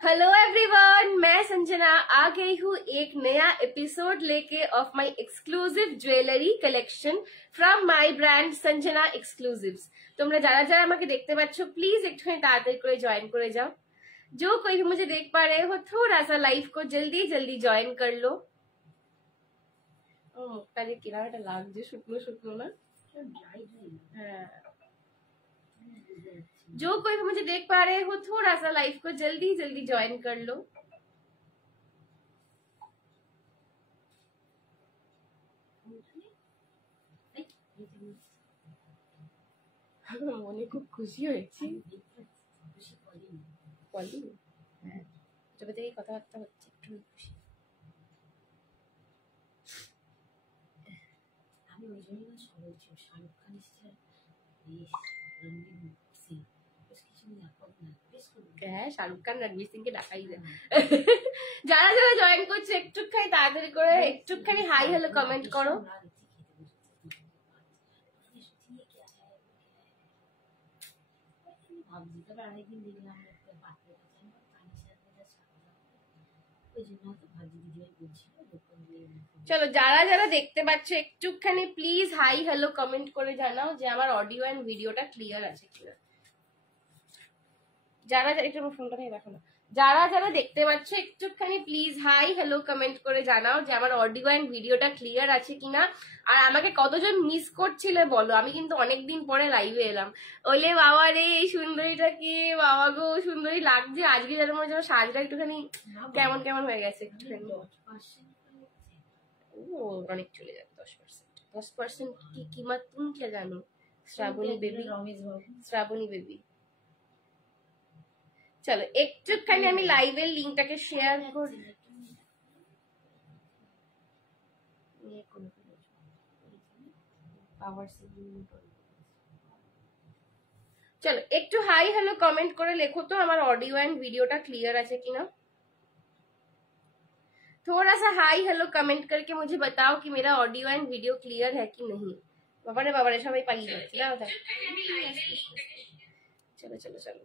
Hello everyone, मैं संजना आ गई हूँ एक नया एपिसोड लेके of my exclusive jewellery collection from my brand Sanjana exclusives. তোমরা যারা যারা আমাকে দেখতে পাচ্ছ प्लीज একটুখানি তাড়াতাড়ি করে জয়েন করে যাও। जो कोई भी मुझे देख पा रहे हो थोड़ा सा लाइव को जल्दी जल्दी ज्वाइन कर लो। ও মুখটা যে কিরাটা লাগছে, শুকনো শুকনো না? হ্যাঁ, जो कोई भी मुझे देख पा रहे हो थोड़ा सा लाइव को जल्दी जल्दी ज्वाइन कर लो। মনে খুব খুশি হয়েছি। যবে থেকে কথাবার্তা হচ্ছে একটু খুশি। আমি ওই জন্য বলছি শাহরুখ খান হ্যাঁ, শাহরুখ খান রণবীর সিং কে ডাকাই যায়। যারা যারা জয়েন করছে একটুখানি তাড়াতাড়ি করে একটুখানি হাই হ্যালো কমেন্ট করো। চলো যারা যারা দেখতে পাচ্ছ একটুখানি প্লিজ হাই হ্যালো কমেন্ট করে জানাও যে আমার অডিও এন্ড ভিডিওটা ক্লিয়ার আছে কিনা। যারা একটু ফোনটা নিয়ে দেখো না, যারা যারা দেখতে পাচ্ছ একটুখানি প্লিজ হাই হ্যালো কমেন্ট করে জানাও যে আমার অডিও এন্ড ভিডিওটা ক্লিয়ার আছে কিনা। আর আমাকে কতজন মিস করছিলে বলো, আমি কিন্তু অনেকদিন পরে লাইভে এলাম। ওলে বাবা রে, এই সুন্দরীটা কি বাবা গো, সুন্দরী লাগছে আজকে। যেন মনে হচ্ছে সাজটা একটুখানি কেমন কেমন হয়ে গেছে একটুখানি। ও অনেক চলে যাবে 10% কি কিমত তুমি কে জানো? Shrabani baby, Shrabani baby. চলো একটুখানি আমি লাইভের লিঙ্কটাকে শেয়ার করি। चलो একটু হাই হ্যালো কমেंट করে লেখো তো আমার ऑडियो एंड वीडियोটা क्लियर আছে কিনা। थोड़ा सा हाई हेलो कमेंट करके मुझे बताओ कि मेरा ऑडियो एंड वीडियो क्लियर है कि नहीं। बाबा रे সবাই পালিয়ে যাচ্ছে না। চলো চলো চলো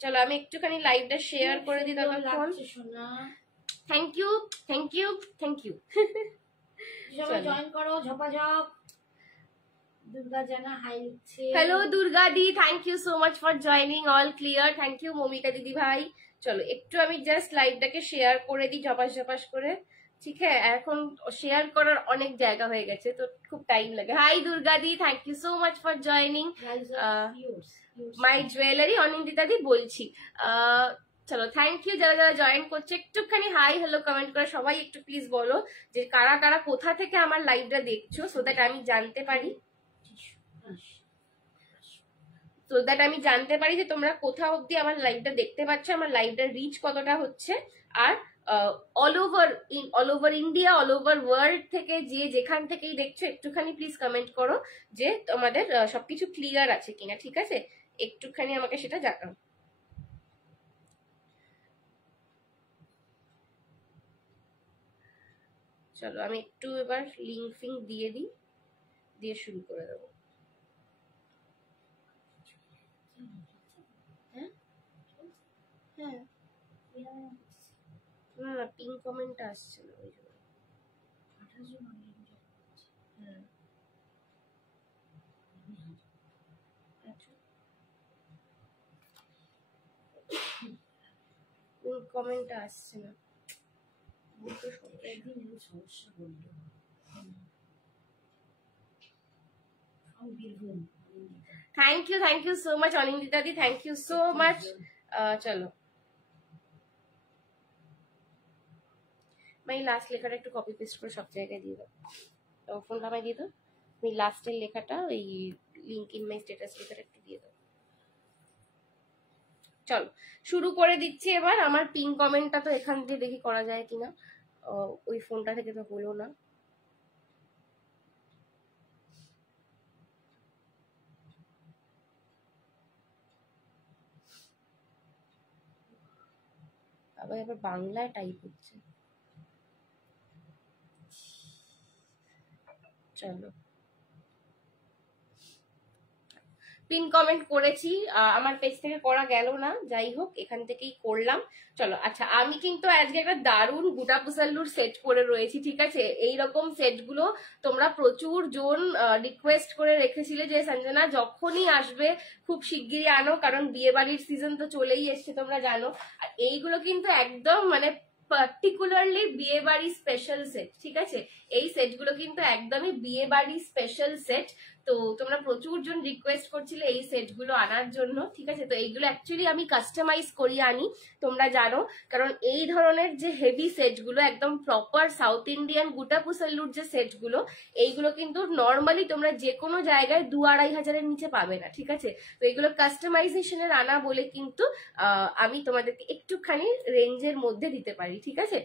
চলো আমি একটুখানি লাইভটা শেয়ার করে দিই ততক্ষণ। Thank you thank you thank you. সবাই জয়েন করো ঝপাঝপ। दुर्गा जाना हाई लिखছে। हेलो दुर्गा दी, thank you so much for joining, all clear. Thank you Mamita দিদি ভাই। চলো একটু আমি জাস্ট লাইভটাকে শেয়ার করে দিই ঝপাস ঝপাস করে, ঠিক है? এখন শেয়ার করার অনেক জায়গা হয়ে গেছে তো খুব টাইম লাগে। হাই দুর্গা দি, thank you so much for joining my jewellery. Anindita দি বলছি। চলো থ্যাংক ইউ যারা যারা জয়েন করছে একটুখানি হাই হ্যালো কমেন্ট করে সবাই একটু প্লিজ বলো যে কারা কারা কোথা থেকে আমার লাইভটা দেখছো, সো দ্যাট আমি জানতে পারি যে তোমরা কোথা অবধি আমার লাইভটা দেখতে পাচ্ছ, আমার লাইভটার রিচ কতটা হচ্ছে। আর all over India, all over world থেকে যে যেখান থেকেই দেখছো একটুখানি প্লিজ কমেন্ট করো যে তোমাদের সবকিছু ক্লিয়ার আছে কিনা, ঠিক আছে? একটুখানি আমাকে সেটা জানাও। চলো আমি একটু এবার লিঙ্ক ফিঙ্ক দিয়ে দিই, দিয়ে শুরু করে দেবো। হ্যাঁ না না পিন কমেন্ট আসছে না ওই জন্য। হ্যাঁ পিন কমেন্ট আসছে না। Thank you so much Anindita the, thank you so much. चलो मैं लास्ट লেখাটা একটু কপি পেস্ট করে সব জায়গায় দিয়ে দাও। তো ফোনটা আমায় দিয়ে দাও। আমি লাস্টের লেখাটা ওই লিংক ইন মাই স্ট্যাটাস লেখাটা একটু দিয়ে দাও। চলো শুরু করে দিচ্ছি এবার। আমার পিন কমেন্টটা তো এখান থেকে দেখি করা যায় কিনা, ওই ফোনটা থেকে তো হলো না। আবার এবার বাংলায় টাইপ হচ্ছে। চলো পিন কমেন্ট করেছি, আমার পেজ থেকে করা গেল না, যাই হোক এখান থেকেই করলাম। চলো আচ্ছা, আমি কিন্তু আজকে একটা দারুণ গুটা পুসাল্লুর সেট পরে রয়েছি, ঠিক আছে? এইরকম সেট গুলো তোমরা প্রচুর জন রিকোয়েস্ট করে রেখেছিলে যে সঞ্জনা যখনই আসবে খুব শিগগিরই আনো, কারণ বিয়ে বাড়ির সিজন তো চলেই এসছে তোমরা জানো। আর এইগুলো কিন্তু একদম মানে পার্টিকুলারলি বিয়ে বাড়ি স্পেশাল সেট, ঠিক আছে? এই সেটগুলো কিন্তু একদমই বিয়ে বাড়ি স্পেশাল সেট। তো তোমরা প্রচুর জন রিকোয়েস্ট করছিলে এই সেটগুলো আনার জন্য, ঠিক আছে? তো এইগুলো অ্যাকচুয়ালি আমি কাস্টমাইজ করিয়ে আনি, তোমরা জানো, কারণ এই ধরনের যে হেভি সেটগুলো একদম প্রপার সাউথ ইন্ডিয়ান গুটা পুসাল্লুর যে সেটগুলো, এইগুলো কিন্তু নর্মালি তোমরা যে কোনো জায়গায় 2-2.5 হাজারের নিচে পাবে না, ঠিক আছে? তো এগুলো কাস্টমাইজেশনের আনা বলে কিন্তু আমি তোমাদেরকে একটুখানি রেঞ্জের মধ্যে দিতে পারি, ঠিক আছে?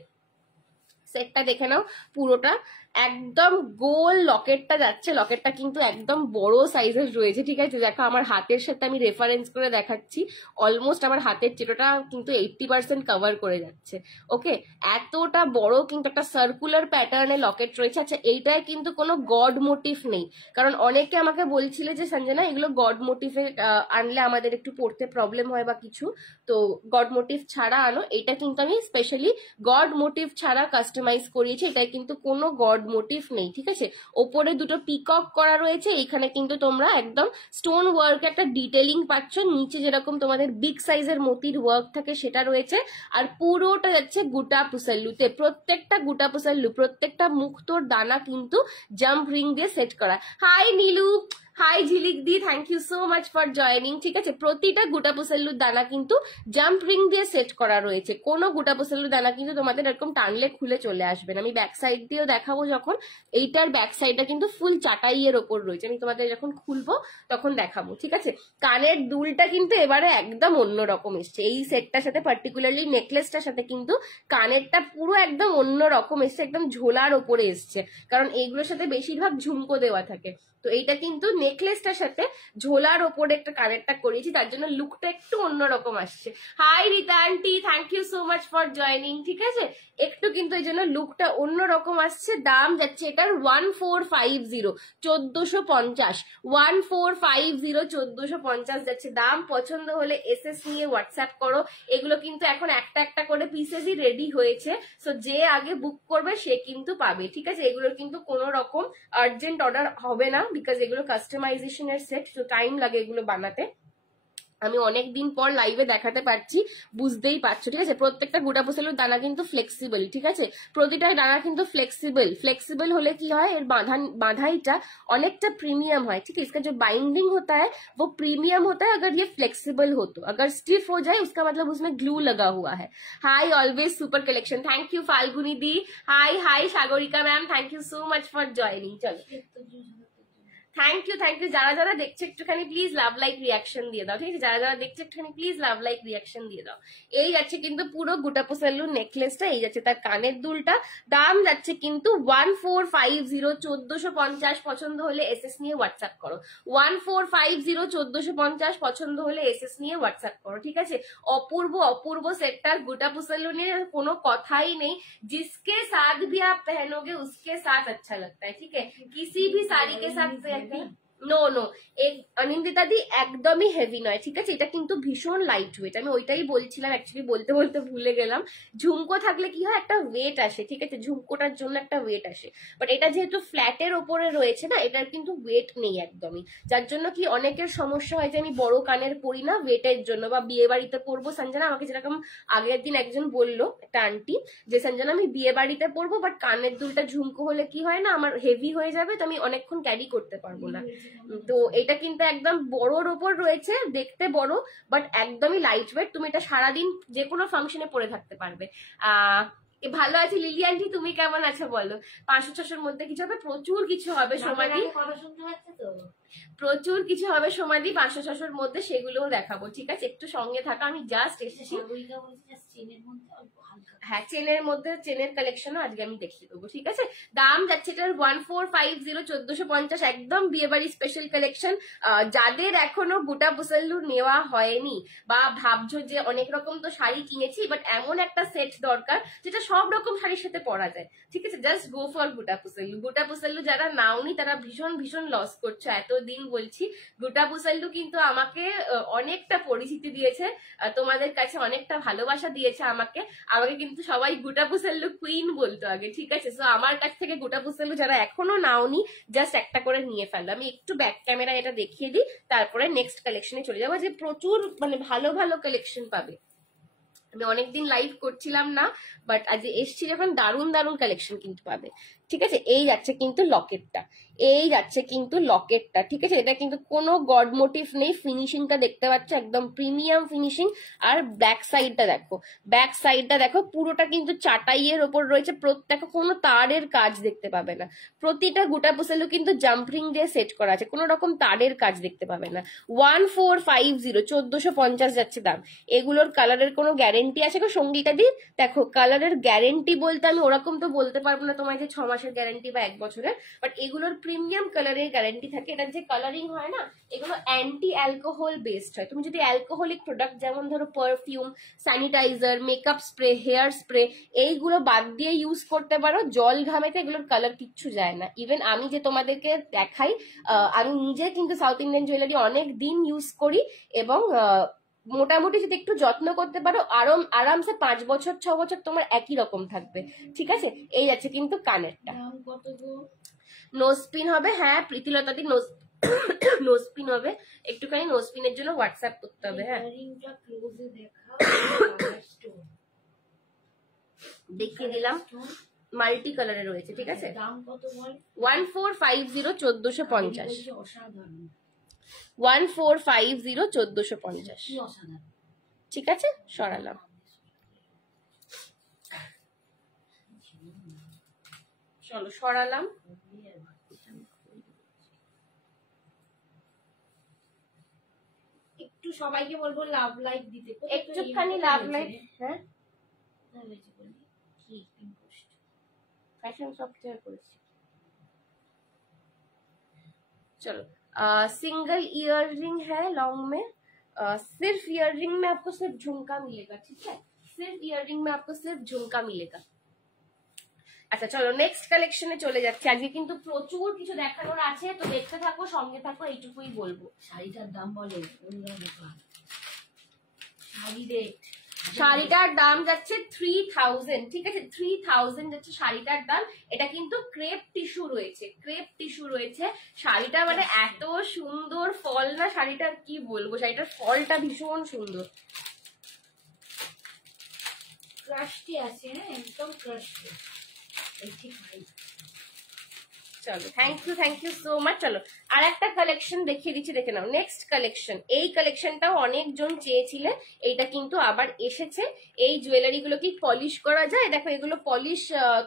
সেটটা দেখে নাও পুরোটা, একদম গোল লকেটটা যাচ্ছে, লকেটটা কিন্তু একদম বড় সাইজের রয়েছে, ঠিক আছে? দেখো আমার হাতের সাথে আমি রেফারেন্স করে দেখাচ্ছি, অলমোস্ট আমার হাতের চেটোটা কিন্তু 80% কভার করে যাচ্ছে। ওকে, এতটা বড় কিন্তু একটা সার্কুলার প্যাটার্নের লকেট রয়েছে। আচ্ছা, এইটায় কিন্তু কোনো গড মোটিভ নেই, কারণ অনেকে আমাকে বলছিলে যে সঞ্জনা এগুলো গড মোটিভে আনলে আমাদের একটু পড়তে প্রবলেম হয় বা কিছু, তো গড মোটিভ ছাড়া আনো। এটা কিন্তু আমি স্পেশালি গড মোটিভ ছাড়া কাস্টমাইজ করিয়েছি, এটাই কিন্তু কোনো গড মোটিভ নেই, ঠিক আছে? ওপরে দুটো পিকক করা রয়েছে, এখানে কিন্তু তোমরা একদম স্টোন ওয়ার্ক একটা ডিটেলিং পাচ্ছ, নিচে যেরকম তোমাদের বিগ সাইজের মতির ওয়ার্ক থাকে সেটা রয়েছে, আর পুরোটা যাচ্ছে গুটা পুসাল্লুতে। প্রত্যেকটা গুটা পুসাল্লু, প্রত্যেকটা মুক্তোর দানা কিন্তু জাম্প রিং দিয়ে সেট করা। হাই নীলু, হাই ঝিলিক দি, thank you so much for joining, ঠিক আছে? প্রতিটা গুটা পুসাল্লুর দানা কিন্তু জাম্প রিং দিয়ে সেট করা রয়েছে, কোনো গুটা পুসাল্লুর দানা কিন্তু তোমাদের এরকম টানলে খুলে চলে আসবে না। আমি ব্যাক সাইড দিয়েও দেখাবো যখন, এইটার ব্যাক সাইডটা কিন্তু ফুল চাটাইয়ের ওপর রয়েছে, আমি তোমাদের যখন খুলবো তখন দেখাবো, ঠিক আছে? কানের দুলটা কিন্তু এবারে একদম অন্যরকম এসছে এই সেটটার সাথে, পার্টিকুলারলি নেকলেসটার সাথে কিন্তু কানেরটা পুরো একদম অন্যরকম এসছে, একদম ঝোলার ওপরে এসছে, কারণ এইগুলোর সাথে বেশিরভাগ ঝুমকো দেওয়া থাকে। তো এইটা কিন্তু নেকলেসটার সাথে ঝোলার ওপরে একটা কানেরটা করিয়েছি, তার জন্য লুকটা একটু অন্যরকম আসছে। Hi Rita aunty, thank you so much for joining, ঠিক আছে? একটু কিন্তু এই জন্য লুকটা অন্যরকম আসছে। দাম যাচ্ছে এটার 1450, 1450, 1450, 1450 যাচ্ছে দাম। পছন্দ হলে এসএস নিয়ে হোয়াটসঅ্যাপ করো। এগুলো কিন্তু এখন একটা একটা করে পিসেসই রেডি হয়েছে, সো যে আগে বুক করবে সে কিন্তু পাবে, ঠিক আছে? এগুলোর কিন্তু কোনো রকম আর্জেন্ট অর্ডার হবে না, বিকজ এগুলো কাস্টমাইজেশনের সেট, তো টাইম লাগে এগুলো বানাতে। আমি অনেকদিন পর লাইভে দেখাতে পারছি, বুঝতেই পারছো, ঠিক আছে? প্রত্যেকটা গুটা পুসাল্লুর দানা কিন্তু ফ্লেক্সিবল, ঠিক আছে? প্রতিটা দানা কিন্তু ফ্লেক্সিবল। ফ্লেক্সিবল হলে কি হয়, এর बांधाईটা অনেকটা प्रीमियम है, ठीक है? इसका जो बाइंडिंग होता है वो प्रीमियम होता है अगर ये फ्लेक्सिबल हो तो। अगर स्टिफ हो जाए उसका मतलब उसमें ग्लू लगा हुआ है। High always super collection, thank you Falguni the. High high Sagarika ma'am, thank you so much for joining. चलो থ্যাংক ইউ, থ্যাংক ইউ। যারা যারা দেখছে একটুখানি প্লিজ লাভ লাইক রিয়াকশন দিয়ে দাও, ঠিক আছে? যারা যারা দেখছে একটুখানি প্লিজ লাভ লাইক রিয়াকশন দিয়ে দাও। এই যাচ্ছে কিন্তু পুরো গুটা পুসাল্লুর নেকলেসটা, এই যাচ্ছে তার কানের দুলটা। দাম যাচ্ছে কিন্তু 1450, 1450। পছন্দ হলে এসএস নিয়ে হোয়াটসঅ্যাপ করো। 1450, 1450 পছন্দ হলে এসএস নিয়ে হোয়াটসঅ্যাপ করো, ঠিক আছে? অপূর্ব অপূর্ব সেটটার গুটা পুসাল্লু নিয়ে কোনো কথাই নেই। जिसके साथ भी आप पहनोगे उसके साथ अच्छा लगता है, ठीक है? किसी भी साड़ी के साथ নো নো, অনিন্দিতা দি একদমই হেভি নয়, ঠিক আছে? এটা কিন্তু ভীষণ লাইট ওয়েট, আমি ওইটাই বলছিলাম, অ্যাকচুয়ালি বলতে বলতে ভুলে গেলাম। ঝুমকো থাকলে কি হয়, একটা ওয়েট আসে, ঠিক আছে? ঝুমকোটার জন্য একটা ওয়েট আসে, বাট এটা যেহেতু ফ্ল্যাটের ওপরে রয়েছে না, এটার কিন্তু ওয়েট নেই একদমই, যার জন্য কি অনেকের সমস্যা হয় যে আমি বড় কানের পরি না ওয়েটের জন্য, বা বিয়ে বাড়িতে পরবো। সঞ্জনা আমাকে যেরকম আগের দিন একজন বললো, একটা আন্টি, যে সঞ্জনা আমি বিয়ে বাড়িতে পরবো বাট কানের দুলটা ঝুমকো হলে কি হয় না, আমার হেভি হয়ে যাবে, তো আমি অনেকক্ষণ ক্যারি করতে পারবো না। তো এটা কিন্তু একদম বড়োর ওপর রয়েছে, দেখতে বড় বাট একদমই লাইট ওয়েট, তুমি এটা সারাদিন যে কোনো ফাংশনে পরে থাকতে পারবে। ভালো আছি লিলি আন্টি, তুমি কেমন আছো বলো? 500-600-র মধ্যে কিছু হবে? প্রচুর কিছু হবে সমাধি, প্রচুর কিছু হবে সমাধি 500-600-র মধ্যে, সেগুলোও দেখাবো, ঠিক আছে? একটু সঙ্গে থাকা, আমি জাস্ট এসেছি। হ্যাঁ চেনের মধ্যে চেনের কালেকশনও আজকে আমি দেখিয়ে দেবো, ঠিক আছে। দাম যাচ্ছে এটার 1450, 1450, একদম বিয়েবাড়ি স্পেশাল কালেকশন। যাদের এখনো গোটা পুসাল্লু নেওয়া হয়নি বা ভাবছো যে অনেক রকম তো শাড়ি কিনেছি বাট এমন একটা সেট দরকার যেটা সব রকম শাড়ির সাথে পরা যায়, ঠিক আছে, জাস্ট গো ফর গোটা পুসাল্লু। গোটা পুসাল্লু যারা নাওনি তারা ভীষণ ভীষণ লস করছো। এতদিন বলছি গোটা পুসাল্লু কিন্তু আমাকে অনেকটা পরিচিতি দিয়েছে, তোমাদের কাছে অনেকটা ভালোবাসা দিয়েছে আমাকে কিন্তু সবাই গোটা পুসাল্লু কুইন বলতো আগে, ঠিক আছে। সো আমার কাছ থেকে গোটা পুসাল্লু যারা এখনো নাওনি জাস্ট একটা করে নিয়ে ফেললো। আমি একটু ব্যাক ক্যামেরা এটা দেখিয়ে দিই, তারপরে নেক্সট কালেকশনে চলে যাবো, যে প্রচুর মানে ভালো ভালো কালেকশন পাবে। আমি অনেকদিন লাইভ করছিলাম না বাট আজ এসছি যখন দারুণ দারুণ কালেকশন কিন্তু পাবে, ঠিক আছে। এই যাচ্ছে কিন্তু লকেটটা, এই যাচ্ছে কিন্তু লকেটটা, ঠিক আছে। এটা কিন্তু কোনো গড মোটিভ নেই, ফিনিশিংটা দেখতে পাচ্ছ একদম প্রিমিয়াম ফিনিশিং। আর ব্যাক সাইডটা দেখো, ব্যাক সাইডটা দেখো পুরোটা কিন্তু চাটাইয়ের ওপর রয়েছে, দেখো কোনো তারের কাজ দেখতে পাবে না। প্রতিটা গোটা পুসাল্লু কিন্তু জাম্পিং দিয়ে সেট করা আছে, কোনো রকম তারের কাজ দেখতে পাবে না। 1450, 1450 যাচ্ছে দাম। এগুলোর কালারের কোনো গ্যারেন্টি আছে গো সঙ্গীতা দি? দেখো কালারের গ্যারেন্টি বলতে আমি ওরকম তো বলতে পারবো না তোমায় যে 6 মাসের গ্যারেন্টি বা 1 বছরের, বাট এগুলোর প্রিমিয়াম কালারের গ্যারেন্টি থাকে। এটার যে কালারিং হয় না এগুলো অ্যান্টি অ্যালকোহল বেসড হয়। তুমি যদি অ্যালকোহলিক প্রোডাক্ট যেমন ধরো perfume, sanitiser, makeup spray, hair spray এইগুলো বাদ দিয়ে ইউজ করতে পারো, জল ঘামেতে এগুলোর কালার কিচ্ছু যায় না। ইভেন আমি যে তোমাদেরকে দেখাই, আমি নিজে কিন্তু সাউথ ইন্ডিয়ান জুয়েলারি অনেক দিন ইউজ করি এবং মোটামুটি যদি একটু যত্ন করতে পারো আরামসে 5 বছর 6 বছর তোমার একই রকম থাকবে, ঠিক আছে। এই আছে কিন্তু কানেরটা, নোজপিন হবে, হ্যাঁ প্রীতিলতা দি নোজপিন হবে, একটুখানি নোজপিনের জন্য হোয়াটসঅ্যাপ করতে হবে। হ্যাঁ দেখিয়ে দিলাম, মাল্টি কালারে রয়েছে, ঠিক আছে। 1450, 1450, 1450, 1450, ঠিক আছে। সরালাম, চলো সরালাম। একটু সবাইকে বলবো লাভ লাইক দিতে, একটুখানি লাভ লাইক। হ্যাঁ फैशन सॉफ्टवेयर করেছি। चलो सिंगल ईयर रिंग है लॉन्ग में, सिर्फ ईयर रिंग में आपको सिर्फ झुमका मिलेगा, ठीक है, सिर्फ ईयर रिंग में आपको सिर्फ झुमका मिलेगा। আচ্ছা চলো নেক্সট কালেকশনে চলে যাচ্ছি, আজকে কিন্তু প্রচুর কিছু দেখানোর আছে, তো দেখতে থাকো সঙ্গে থাকো, এইটুকুই বলবো। শাড়িটার দাম বলো, শাড়ি রেট, শাড়িটার দাম যাচ্ছে 3000, ঠিক আছে, 3000 যাচ্ছে শাড়িটার দাম। এটা কিন্তু ক্রেপ টিস্যু রয়েছে, ক্রেপ টিস্যু রয়েছে শাড়িটা, মানে এত সুন্দর ফল না শাড়িটার, কি বলবো, শাড়িটার ফলটা ভীষণ সুন্দর, ক্রাশটি আছে, হ্যাঁ একদম ক্রাশটি। চলো থ্যাংক ইউ সো মাচ। চলো আর একটা কালেকশন দেখিয়ে দিচ্ছি, দেখে নাও নেক্সট কালেকশন। এই কালেকশনটাও অনেকজন চেয়েছিলে, এইটা কিন্তু আবার এসেছে। এই জুয়েলারি গুলো কি পলিশ করা যায়, দেখো এগুলো পলিশ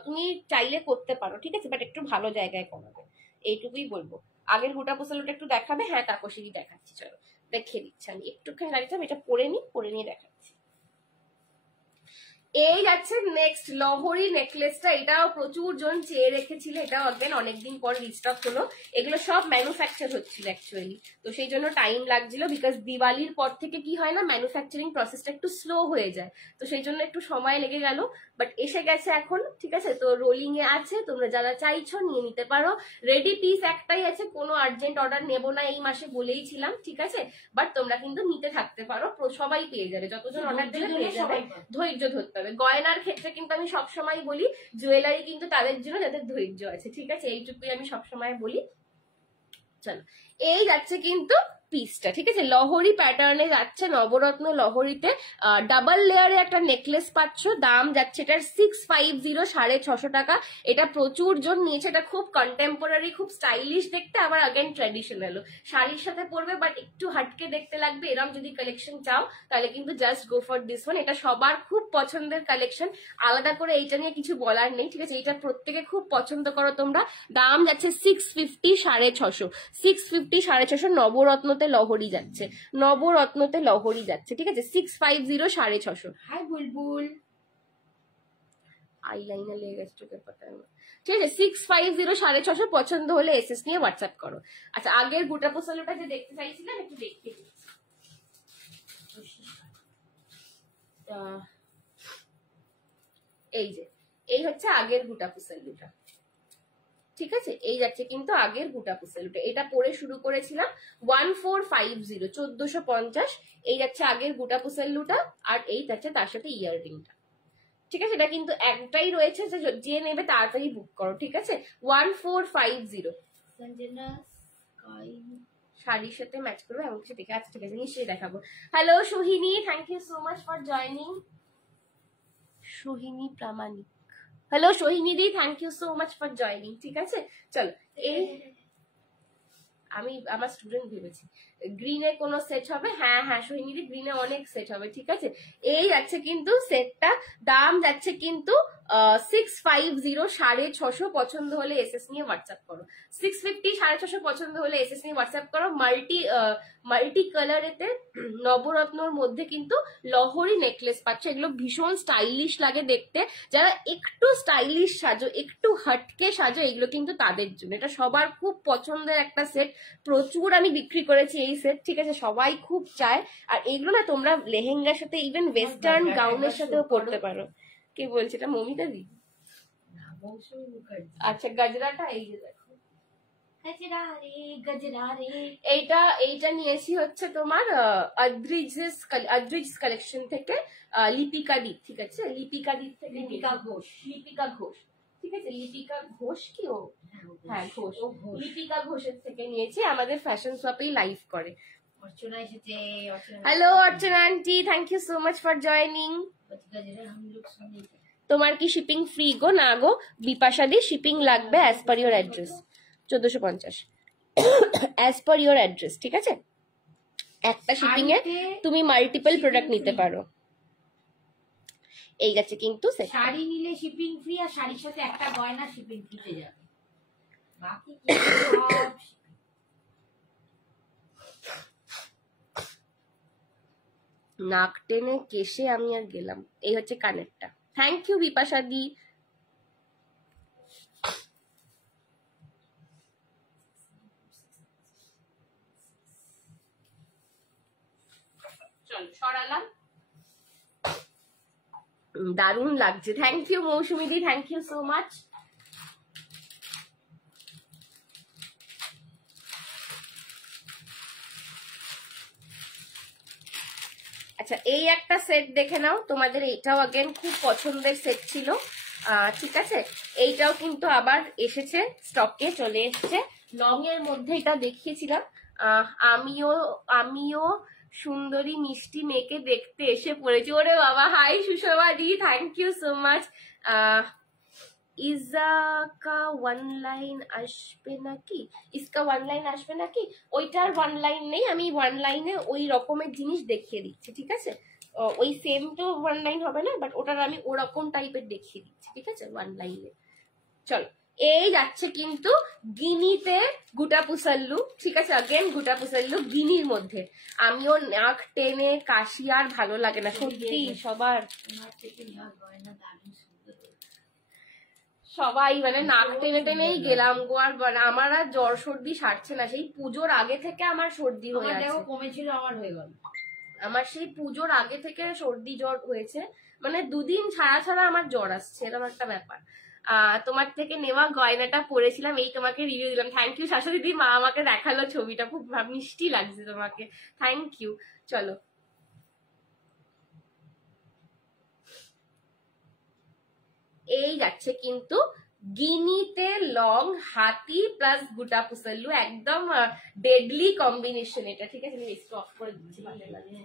তুমি চাইলে করতে পারো, ঠিক আছে, বাট একটু ভালো জায়গায় করাবে, এইটুকুই বলবো। আগের গোটা পোসালোটা একটু দেখাবে, হ্যাঁ তাপসী দেখাচ্ছি, চলো দেখিয়ে দিচ্ছি আমি একটুখানি দাঁড়িয়ে, এটা পরে নিয়ে দেখাচ্ছি। এই যাচ্ছে নেক্সট লহরি নেকলেসটা, এটাও প্রচুর জন চেয়ে রেখেছিল, এটাও অনেকদিন পর রিস্টক হলো। এগুলো সব ম্যানুফ্যাকচার হচ্ছিল অ্যাকচুয়ালি, তো সেই জন্য টাইম লাগছিল, বিকজ দিওয়ালির পর থেকে কি হয় না ম্যানুফ্যাকচারিং প্রসেসটা একটু স্লো হয়ে যায়, তো সেই জন্য একটু সময় লেগে গেল, বাট এসে গেছে এখন, ঠিক আছে। তো রোলিং এ আছে, তোমরা যারা চাইছো নিয়ে নিতে পারো। রেডি পিস একটাই আছে, কোনো আর্জেন্ট অর্ডার নেবো না এই মাসে বলেইছিলাম, ঠিক আছে, বাট তোমরা কিন্তু নিতে থাকতে পারো, সবাই পেয়ে যাবে, যতজন অর্ডার দেবে পেয়ে যাবে, ধৈর্য ধরতে হবে। গয়নার ক্ষেত্রে কিন্তু আমি সবসময় বলি জুয়েলারি কিন্তু তাদের জন্য যাদের ধৈর্য আছে, ঠিক আছে, এইটুকুই আমি সবসময় বলি। চলো এই যাচ্ছে কিন্তু পিসটা, ঠিক আছে, লহরি প্যাটার্নে যাচ্ছে, নবরত্ন লহরিতে ডাবল লেয়ারে একটা নেকলেস পাচ্ছ। দাম যাচ্ছে এটার 650, 650 টাকা। এটা প্রচুর জন নিয়েছে, এটা খুব কন্টেম্পোরারি, খুব স্টাইলিশ দেখতে, আবার আগেন ট্র্যাডিশনাল শাড়ির সাথে পরবে, বাট একটু হাটকে দেখতে লাগবে, এরকম যদি কালেকশন চাও তাহলে কিন্তু just go for this one. এটা সবার খুব পছন্দের কালেকশন, আলাদা করে এইটা নিয়ে কিছু বলার নেই, ঠিক আছে, এটা প্রত্যেকে খুব পছন্দ করো তোমরা। দাম যাচ্ছে 650, 650, 650, 650, নবরত্নতে লহরি যাচ্ছে, নবরত্নতে লহরি যাচ্ছে, ঠিক আছে, 650, 650। হাই বুলবুল, আইলাইনার লেগে গেছে চোখের পাতায়। ঠিক আছে 650 650 পছন্দ হলে এসএস নিয়ে হোয়াটসঅ্যাপ করো। আচ্ছা আগের গোটা পোসালোটা যে দেখতে চাইছিলাম একটু দেখতে দিচ্ছি। এই যে এই হচ্ছে আগের গোটা পোসালুটা, ঠিক আছে এই যাচ্ছে কিন্তু আগের গোটা পোসালুটা। এটা পরে শুরু করেছিলাম 1450 1450, এই যাচ্ছে আগের গোটা পোসালুটা আর এই যাচ্ছে তার সাথে ইয়াররিংটা। ঠিক আছে এটা কিন্তু একটাই রয়েছে, যে নেবে তাড়াতাড়ি বুক করো। ঠিক আছে 1450 শাড়ির সাথে ম্যাচ করবে এমন কিছু দেখে। আচ্ছা ঠিক আছে নিশ্চয়ই দেখাবো। Hello Sohini, thank you so much for joining. Sohini Pramanik, hello Sohini দি, thank you so much for joining. ঠিক আছে চলো এই আমি আমার স্টুডেন্ট ভেবেছি গ্রিনে কোনো সেট হবে। হ্যাঁ হ্যাঁ সোহিনী দি গ্রিনে অনেক সেট হবে। ঠিক আছে এই যাচ্ছে কিন্তু সেটটা দাম যাচ্ছে কিন্তু 650 650 পছন্দ হলে এসএস নিয়ে হোয়াটসঅ্যাপ করো। 650 650 পছন্দ হলে এসএস নিয়ে হোয়াটসঅ্যাপ করো। মাল্টি কালারেতে নবরত্নর মধ্যে কিন্তু লহরি নেকলেস পাচ্ছ, এগুলো ভীষণ স্টাইলিশ লাগে দেখতে। যারা একটু স্টাইলিশ সাজো একটু হটকে সাজো এগুলো কিন্তু তাদের জন্য, এটা সবার খুব পছন্দের একটা সেট, প্রচুর আমি বিক্রি করেছি এই সেট। ঠিক আছে সবাই খুব চায়, আর এগুলো না তোমরা লেহেঙ্গার সাথে ইভেন ওয়েস্টার্ন গাউনের সাথেও পরতে পারো। কে বলছে এটা মমিতা দি? আচ্ছা গাজরাটা এই যে দেখো এইটা নিয়েছি হচ্ছে তোমার আদ্রিজ কালেকশন থেকে লিপিকা দি। ঠিক আছে লিপিকা দি থেকে লিপিকা ঘোষ ঠিক আছে লিপিকা ঘোষ কি ও হ্যাঁ ঘোষ লিপিকা ঘোষের থেকে নিয়েছি, আমাদের ফ্যাশন শপেই লাইভ করে। Hello Archana aunty, thank you so much for joining. তোমার কি শিপিং ফ্রি গো? না গো বিপাশা দি, শিপিং লাগবে as per your address 1450 as per your address. ঠিক আছে একটা শিপিং এ তুমি মাল্টিপল প্রোডাক্ট নিতে পারো। এই গেছে কিন্তু শাড়ি নিলে শিপিং ফ্রি, আর শাড়ির সাথে একটা গয়না শিপিং ফ্রিতে যাবে, বাকি নাক টেনে কেশে আমি আর গেলাম। এই হচ্ছে কানেরটা। থ্যাংক ইউ বিপাশা দি। চল সরালাম, দারুণ লাগছে। থ্যাংক ইউ মৌসুমি দি, থ্যাংক ইউ সো মাচ। আচ্ছা এই একটা সেট দেখে নাও, তোমাদের এইটাও আগেন খুব পছন্দের সেট ছিল। ঠিক আছে এইটাও কিন্তু আবার এসেছে, স্টকে চলে এসেছে। লং এর মধ্যে এটা দেখিয়েছিলাম। আমিও সুন্দরী মিষ্টি মেয়েকে দেখতে এসে পড়েছি। ওরে বাবা হাই সুষমা দি, থ্যাংক ইউ সো মাচ। ইসকা ওয়ান লাইন আসবে নাকি? ওইটার ওয়ান লাইন নেই, আমি ওয়ান লাইনে ওই রকমের জিনিস দেখিয়ে দিচ্ছি। ঠিক আছে ওই সেম তো ওয়ান লাইন হবে না, বাট ওটার আমি ওরকম টাইপের দেখিয়ে দিচ্ছি। ঠিক আছে ওয়ান লাইনে চলো এই যাচ্ছে কিন্তু গিনিতে গুটা পুসাল্লু। ঠিক আছে আগেন গুটা পুসাল্লু গিনির মধ্যে। আমিও নাক টেনে কাশি আর ভালো লাগে না সত্যি, সবাই মানে নাক টেনে টেনেই গেলাম গো। আর আমার আর জ্বর সর্দি সারছে না, সেই পুজোর আগে থেকে আমার সর্দি হয়ে আছে। কমেছিল আমার হয়ে গেল, আমার সেই পুজোর আগে থেকে সর্দি জ্বর হয়েছে, মানে দুদিন ছাড়া ছাড়া আমার জ্বর আসছে, এরকম একটা ব্যাপার। তোমার থেকে নেওয়া গয়নাটা পরেছিলাম, এই তোমাকে রিভিউ দিলাম। থ্যাংক ইউ শাশুড়ি দি, মা আমাকে দেখালো ছবিটা, খুব মিষ্টি লাগছে তোমাকে, থ্যাংক ইউ। চলো এই যাচ্ছে কিন্তু গিনিতে লং হাতি প্লাস গুটা পুসাল্লু, একদম ডেডলি কম্বিনেশন এটা। ঠিক আছে আমি একটু অফ করে দিচ্ছি, ভালো লাগে।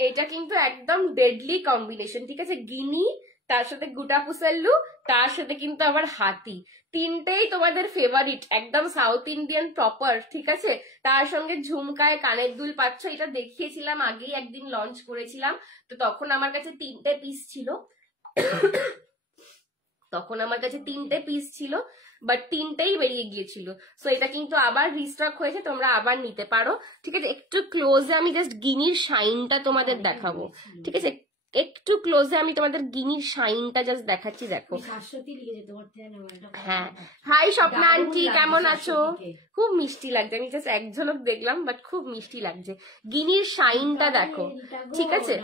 এটা কিন্তু একদম ডেডলি কম্বিনেশন। ঠিক আছে গিনি তার সাথে গুটা পুসাল্লু তার সাথে কিন্তু আবার হাতি, তিনটেই তোমাদের ফেভারিট, একদম সাউথ ইন্ডিয়ান প্রপার। ঠিক আছে তার সঙ্গে ঝুমকায় কানের দুল পাচ্ছ। এটা দেখিয়েছিলাম আগেই, একদিন লঞ্চ করেছিলাম, তো তখন আমার কাছে তিনটে পিস ছিল, বাট তিনটেই বেরিয়ে গিয়েছিল। সো এটা কিন্তু আবার রিস্টক হয়েছে, তোমরা আবার নিতে পারো। ঠিক আছে একটু ক্লোজে আমি জাস্ট গিনির শাইনটা তোমাদের দেখাবো। ঠিক আছে একটু ক্লোজে আমি তোমাদের গিনির শাইনটা জাস্ট দেখাচ্ছি, দেখো। হ্যাঁ, হাই স্বপ্না আন্টি, কেমন আছো? খুব মিষ্টি লাগছে, আমি জাস্ট এক ঝলক দেখলাম, বাট খুব মিষ্টি লাগছে। গিনির শাইনটা দেখো, ঠিক আছে।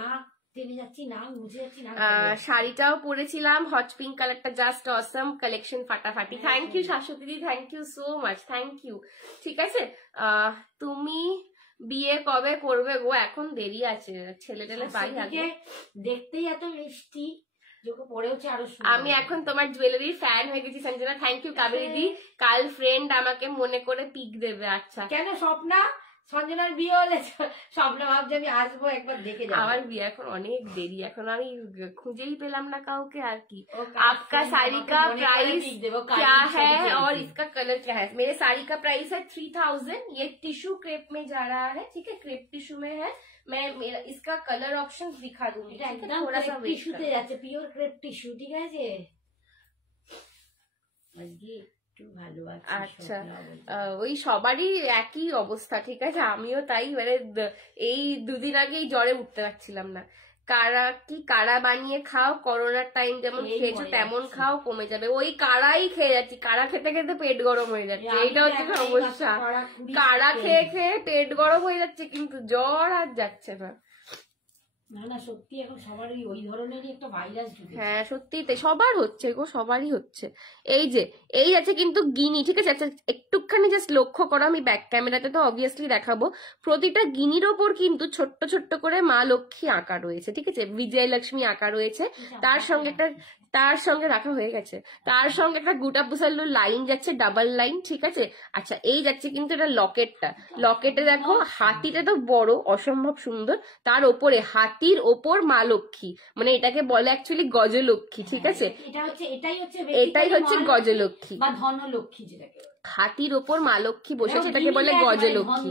শাড়িটাও পরেছিলাম, হট পিঙ্ক কালারটা, জাস্ট অসম কালেকশন, ফাটাফাটি। থ্যাংক ইউ শাশ্বতী দি, thank you so much, thank you. ঠিক আছে, তুমি বিয়ে কবে করবে গো? এখন দেরি আছে, ছেলে টেলে পাই আগে। দেখতেই এত মিষ্টি, আমি এখন তোমার জুয়েলারির ফ্যান হয়ে গেছি সঞ্জনা, থ্যাংক ইউ কাবেরী দি। কাল ফ্রেন্ড আমাকে মনে করে পিক দেবে। আচ্ছা, কেন স্বপ্না সঞ্জনার বিয়ে হলে স্বপ্না ভাবছে আমি আসবো একবার দেখে যাবো। আমার বিয়ে এখন অনেক দেরি, এখন আমি খুঁজেই পেলাম না কাউকে। আর কি, आपका साड़ी का प्राइस क्या है और इसका कलर क्या है? मेरे साड़ी का प्राइस है 3000। ये टिश्यू क्रेप में जा रहा है, ठीक है, क्रेप टिश्यू में है। मैं मेरा इसका कलर ऑप्शन दिखा दूंगी, थोड़ा सा टिश्यूते যাচ্ছে, পিওর ক্রেপ টিস্যু, ঠিক আছে। আচ্ছা, ওই সবারই একই অবস্থা, ঠিক আছে, আমিও তাই। মানে এই দুদিন আগেই জ্বরে উঠতে পারছিলাম না। কারা বানিয়ে খাও, করোনার টাইম যেমন খেয়েছো তেমন খাও, কমে যাবে। ওই কারাই খেয়ে যাচ্ছি, কারা খেতে খেতে পেট গরম হয়ে যাচ্ছে, এইটা হচ্ছে সমস্যা। কারা খেয়ে খেয়ে পেট গরম হয়ে যাচ্ছে, কিন্তু জ্বর আর যাচ্ছে না। না সত্যি এখন সবারই ওই ধরনেরই একটা ভাইরাস ঢুকেছে। হ্যাঁ সত্যি তাই, সবার হচ্ছে গো, সবারই হচ্ছে। এই আছে কিন্তু গিনি, ঠিক আছে। আচ্ছা একটুখানি জাস্ট লক্ষ্য করো, আমি ব্যাক ক্যামেরাতে তো অবভিয়াসলি দেখাবো। প্রতিটা গিনির ওপর কিন্তু ছোট্ট ছোট্ট করে মা লক্ষ্মী আঁকা রয়েছে, ঠিক আছে, বিজয়লক্ষ্মী আঁকা রয়েছে। তার সঙ্গে রাখা হয়ে গেছে, তার সঙ্গে একটা গুটা পুসাল্লুর লাইন যাচ্ছে, ডাবল লাইন, ঠিক আছে। আচ্ছা এই যাচ্ছে কিন্তু এটা লকেটে দেখো, হাতিটা তো বড় অসম্ভব সুন্দর, তার ওপরে হাতির ওপর মা লক্ষ্মী, মানে এটাকে বলে অ্যাকচুয়ালি গজলক্ষ্মী, ঠিক আছে। এটাই হচ্ছে গজলক্ষ্মী বা ধনলক্ষ্মী, যেটাকে হাতির ওপর মা লক্ষ্মী বসেছে, এটাকে বলে গজলক্ষ্মী।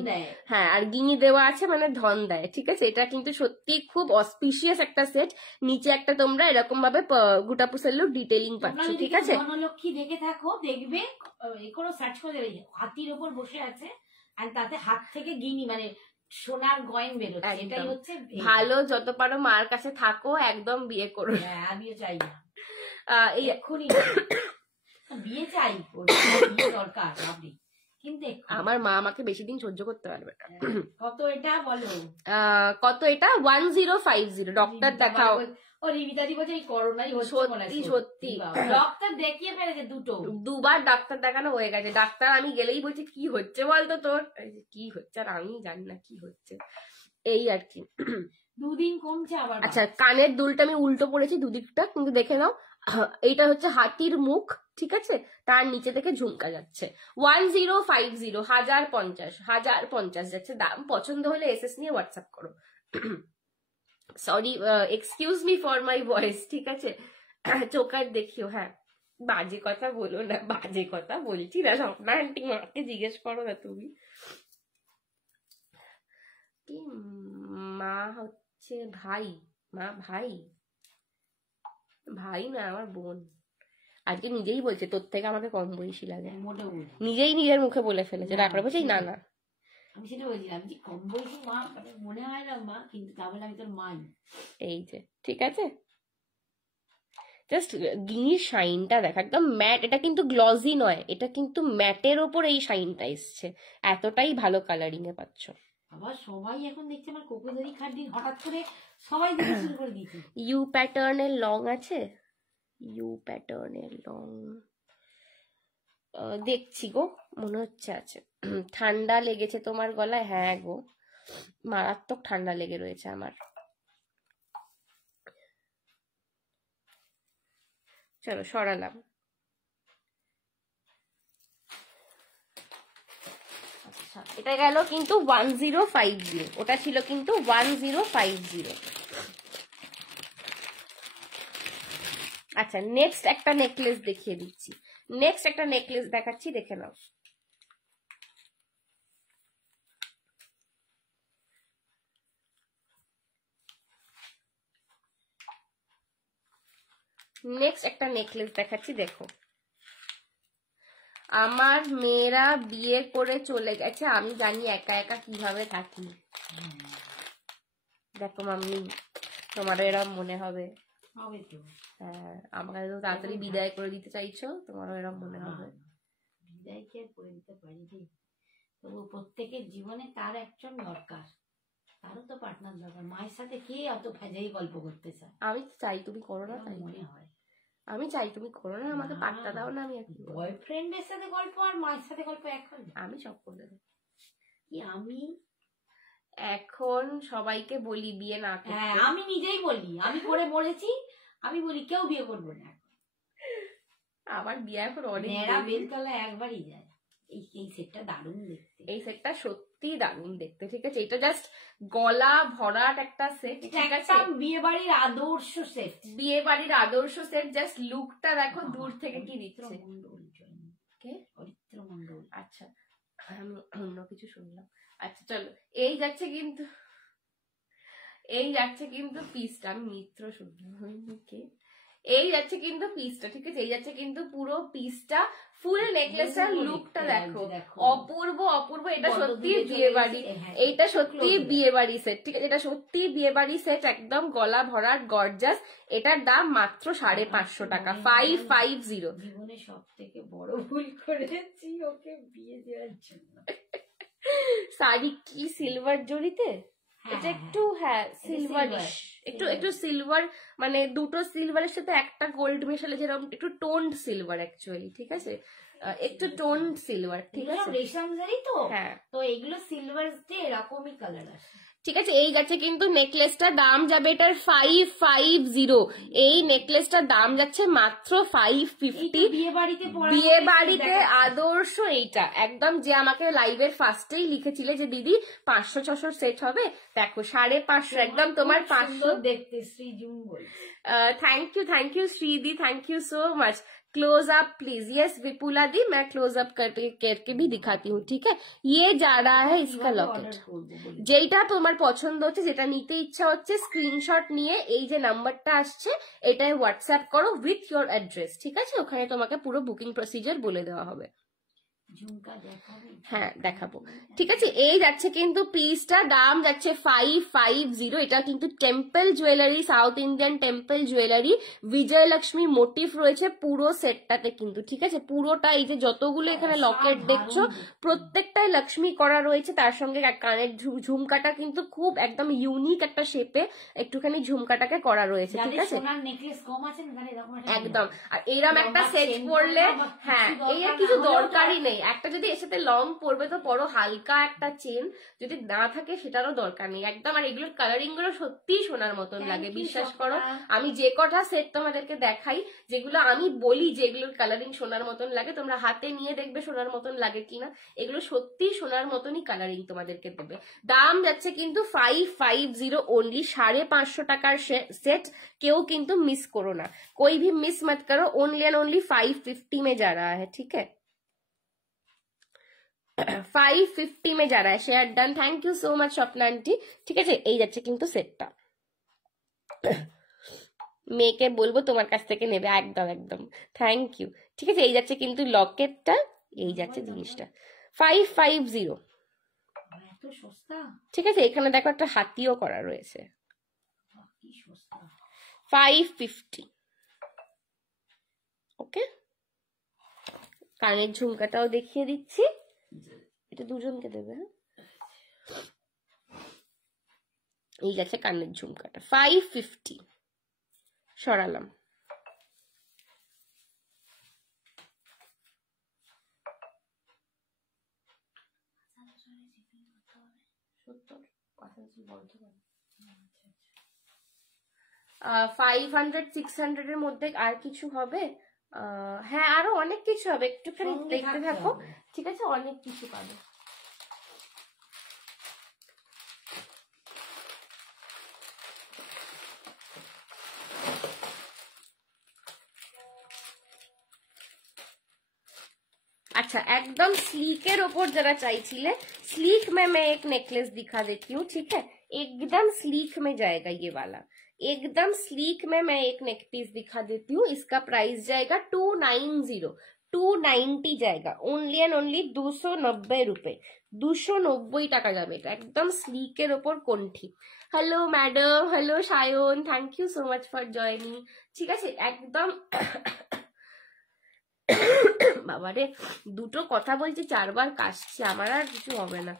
হ্যাঁ, আর গিনি দেওয়া আছে মানে ধন দেয়, ঠিক আছে। এটা কিন্তু সত্যি খুব অসপিশিয়াস একটা সেট। নিচে একটা তোমরা এরকম ভাবে গুটা পুসাল্লুর ডিটেইলিং পাচ্ছ, ঠিক আছে। ধনলক্ষ্মী দেখে থাকো, দেখবে কোনো সার্চ করে দেবে, হাতির ওপর বসে আছে আর তাতে হাত থেকে গিনি মানে সোনার গয়ন বেরোচ্ছে। এটাই হচ্ছে ভালো, যত পারো মার কাছে থাকো, একদম বিয়ে করো। হ্যাঁ, আমিও চাই না এই এক্ষুনি বিয়ে চাই, দরকার ভাবি, কিন্তু আমার মা আমাকে বেশি দিন সহ্য করতে পারবে না। কত এটা বলো? কত এটা? 1050। ডক্টর দেখাও। ও রিমিতাদি বলছে এই করোনাই হচ্ছে, সত্যি ডক্টর দেখিয়ে ফেলেছে, দুবার ডাক্তার দেখানো হয়ে গেছে। ডাক্তার আমি গেলেই বলছে কি হচ্ছে বলতো তোর, কি হচ্ছে আর আমি জানি না কি হচ্ছে, এই আর কি। দুদিন কমছে আবার। আচ্ছা কানের দুলটা আমি উল্টো পড়েছি দুদিকটা, কিন্তু দেখে নাও, এইটা হচ্ছে হাতির মুখ, ঠিক আছে, তার নিচে থেকে ঝুমকা যাচ্ছে। 1050, 1050 যাচ্ছে দাম। পছন্দ হলে এসএস নিয়ে হোয়াটসঅ্যাপ করো। Sorry, excuse me for my voice, ঠিক আছে। চোকার দেখিও। হ্যাঁ, বাজে কথা বলো না, বাজে কথা বলছি না। স্বপ্না আন্টি মাকে জিজ্ঞেস করো না তুমি। কি মা হচ্ছে ভাই, মা ভাই না, আমার বোন। আজকে নিজেই বলছে তোর থেকে আমাকে কম বয়সী লাগে, নিজেই নিজের মুখে বলে ফেলেছে। ডাক্তার বলছে না না, আমি সেটা বলছিলাম যে কম বয়সী মা মনে হয় না মা, কিন্তু তা বলে আমি তোর মাই। এই যে ঠিক আছে, জাস্ট গিনির শাইনটা দেখা, একদম ম্যাট। এটা কিন্তু গ্লজি নয়, এটা কিন্তু ম্যাটের ওপর এই শাইনটা এসছে, এতটাই ভালো কালারিং এ পাচ্ছ। আবার সবাই এখন দেখছে আমার কোকোজারি খাদ্দি হঠাৎ করে সবাই দিতে শুরু করে দিয়েছে। ইউ প্যাটার্নের লং আছে, ইউ প্যাটার্নের লং দেখছি গো, মনে হচ্ছে আছে। ঠান্ডা লেগেছে তোমার গলায়? হ্যাঁ গো, মারাত্মক ঠান্ডা লেগে রয়েছে আমার। চলো সরালাম। আচ্ছা এটা গেল কিন্তু 1050, ওটা ছিল কিন্তু 1050। আচ্ছা নেক্সট একটা নেকলেস দেখিয়ে দিচ্ছি, নেক্সট একটা নেকলেস দেখাচ্ছি, দেখে নাও। নেক্সট একটা নেকলেস দেখাচ্ছি, দেখো। আমার মেয়েরা বিয়ে করে চলে গেছে, আমি জানি একা একা কিভাবে থাকি। দেখো মাম্মি, তোমারও এরকম মনে হবে। হবে তো। হ্যাঁ, আমাকে তো তাড়াতাড়ি বিদায় করে দিতে চাইছো, তোমারও এরকম মনে হবে। বিদায় কে করে দিতে পারি রে, তবু প্রত্যেকের জীবনে তার একজন দরকার, তারও তো পার্টনার দরকার। মায়ের সাথে কে অত ভেজাই গল্প করতে চায়? আমি চাই তুমি করো না, তাই মনে হয়। আমি চাই তুমি করো না, আমাকে পাত্তা দাও না। আমি বয়ফ্রেন্ডের সাথে গল্প আর মায়ের সাথে গল্প এক হয়? আমি সব করে দেবো। কি আমি এখন সবাইকে বলি বিয়ে না করতে। হ্যাঁ, আমি নিজেই বলি, আমি করে মরেছি, আমি বলি কেউ বিয়ে করবো না। আমার বিয়ে এখন অনেক বেলতলা একবারই যায়। এই সেটটা দারুণ দেখতে, এই সেটটা সত্যি দারুণ দেখতে। ঠিক আছে, এটা জাস্ট গলা ভরাট একটা সেট। ঠিক আছে, বিয়ে বাড়ির আদর্শ সেট, বিয়ে বাড়ির আদর্শ সেট। জাস্ট লুকটা দেখো দূর থেকে কি দিচ্ছে। অরিত্র মন্ডল। আচ্ছা, আমি অন্য কিছু শুনলাম। আচ্ছা চলো, এই যাচ্ছে কিন্তু পিসটা। আমি মিত্র শুনলাম, এই যাচ্ছে কিন্তু পিসটা। ঠিক আছে, এই যাচ্ছে কিন্তু পুরো পিসটা। ফুল নেকলেসটার লুকটা দেখো, অপূর্ব অপূর্ব। এটা সত্যি বিয়ে বাড়ি, এইটা সত্যি বিয়ে বাড়ি সেট। ঠিক আছে, এটা সত্যি বিয়ে বাড়ি সেট, একদম গলা ভরাট গর্জাস। এটার দাম মাত্র 550 টাকা, 550। জীবনে সব থেকে বড় ভুল করেছি ওকে বিয়ে দেওয়ার জন্য। শাড়ি কি সিলভার জড়িতে, এটা একটু হ্যাঁ সিলভারিশ, একটু সিলভার, মানে দুটো সিলভারের সাথে একটা গোল্ড মেশালে যেরকম একটু টোন্ড সিলভার অ্যাকচুয়ালি। ঠিক আছে, একটু টোন্ড সিলভার। ঠিক আছে, রেশম জারি তো, হ্যাঁ, তো এগুলো সিলভার দিয়ে এরকমই কালার আসে। ঠিক আছে, এই যাচ্ছে কিন্তু নেকলেসটার দাম যাবে এটার 550। এই নেকলেসটার দাম যাচ্ছে মাত্র 550। বিয়ে বাড়িতে আদর্শ এইটা একদম। যে আমাকে লাইভের ফার্স্টেই লিখেছিলে যে দিদি 500-600 সেট হবে, দেখো 550 একদম তোমার 500 দেখতে। শ্রীজুম বলছে थैंक यू श्रीदी, thank you so much. Close up please. Yes Vipula दी, मैं क्लोज अप करके भी दिखाती हूँ। ठीक है, ये जा रहा है इसका लॉकेट। যেটা তোমার পছন্দ হচ্ছে, যেটা নিতে ইচ্ছা হচ্ছে, স্ক্রিনশট নিয়ে এই যে নাম্বারটা আসছে এটাই হোয়াটসঅ্যাপ করো উইথ ইয়োর অ্যাড্রেস। ঠিক আছে, ওখানে তোমাকে পুরো বুকিং প্রসিজার বলে দেওয়া হবে। হ্যাঁ দেখাবো। ঠিক আছে, এই যাচ্ছে কিন্তু পিসটা, দাম যাচ্ছে 550। এটা কিন্তু temple jewellery, south Indian temple jewellery, Vijayalakshmi motif রয়েছে পুরো সেটটাতে কিন্তু। ঠিক আছে, পুরোটা এই যে যতগুলো এখানে লকেট দেখছো প্রত্যেকটাই লক্ষ্মী করা রয়েছে। তার সঙ্গে কানের ঝুমকাটা কিন্তু খুব একদম ইউনিক একটা শেপে একটুখানি ঝুমকাটাকে করা রয়েছে। ঠিক আছে, একদম। আর এইরকম একটা সেট পরলে হ্যাঁ, এই কিছু দরকারই নেই। একটা যদি এর সাথে লং পরবে তো পরো, হালকা একটা চেন যদি না থাকে সেটারও দরকার নেই একদম। আর এগুলোর কালারিং গুলো সত্যি সোনার মতন লাগে, বিশ্বাস করো। আমি যে কটা সেট তোমাদেরকে দেখাই, যেগুলো আমি বলি যেগুলোর কালারিং সোনার মতন লাগে, তোমরা হাতে নিয়ে দেখবে সোনার মতন লাগে কিনা। এগুলো সত্যি সোনার মতনই কালারিং তোমাদেরকে দেবে। দাম যাচ্ছে কিন্তু 550 ओनली, 550 টাকার सेट। কেউ কিন্তু मिस करो ना, कोई भी मिस मत करो। ओनली एंड ओनली 550 में जा रहा है। ठीक है, 550 में जा रहा है। Share done, thank you so much Swapna aunty. ঠিক আছে, এই যাচ্ছে কিন্তু সেটটা। মেয়েকে বলবো তোমার কাছ থেকে নেবে, একদম একদম, থ্যাংক ইউ। ঠিক আছে, এই যাচ্ছে কিন্তু লকেটটা, এই যাচ্ছে জিনিসটা 550। ঠিক আছে, এখানে দেখো একটা হাতিও করা রয়েছে, 550। ওকে, কানের ঝুমকাটাও দেখিয়ে দিচ্ছি, এটা দুজনকে দেবে। এই যাচ্ছে কানের ঝুমকাটা 550। সরালাম। $500-600 এর মধ্যে আর কিছু হবে? হ্যাঁ, আরো অনেক কিছু হবে, একটুখানি দেখতে থাকো। ঠিক আছে, অনেক কিছু পাবে। अच्छा, एकदम स्लीकेर ऊपर जरा चाहिए, स्लीक में मैं एक नेकलेस दिखा देती हूँ। ठीक है, एकदम स्लीक में जाएगा ये वाला, एकदम स्लीक में मैं एक नेक पीस दिखा देती हूँ। इसका प्राइस जाएगा 290, 290 জায়গা, অনলি অ্যান্ড অনলি 290 রুপে, 290 টাকা যাবে। এটা একদম স্লিকের ওপর কণ্ঠি। Hello madam, hello Sayan, thank you so much for joining. ঠিক আছে, একদম বাবারে দুটো কথা বলছি, 4 বার কাশছি, আমার আর কিছু হবে না।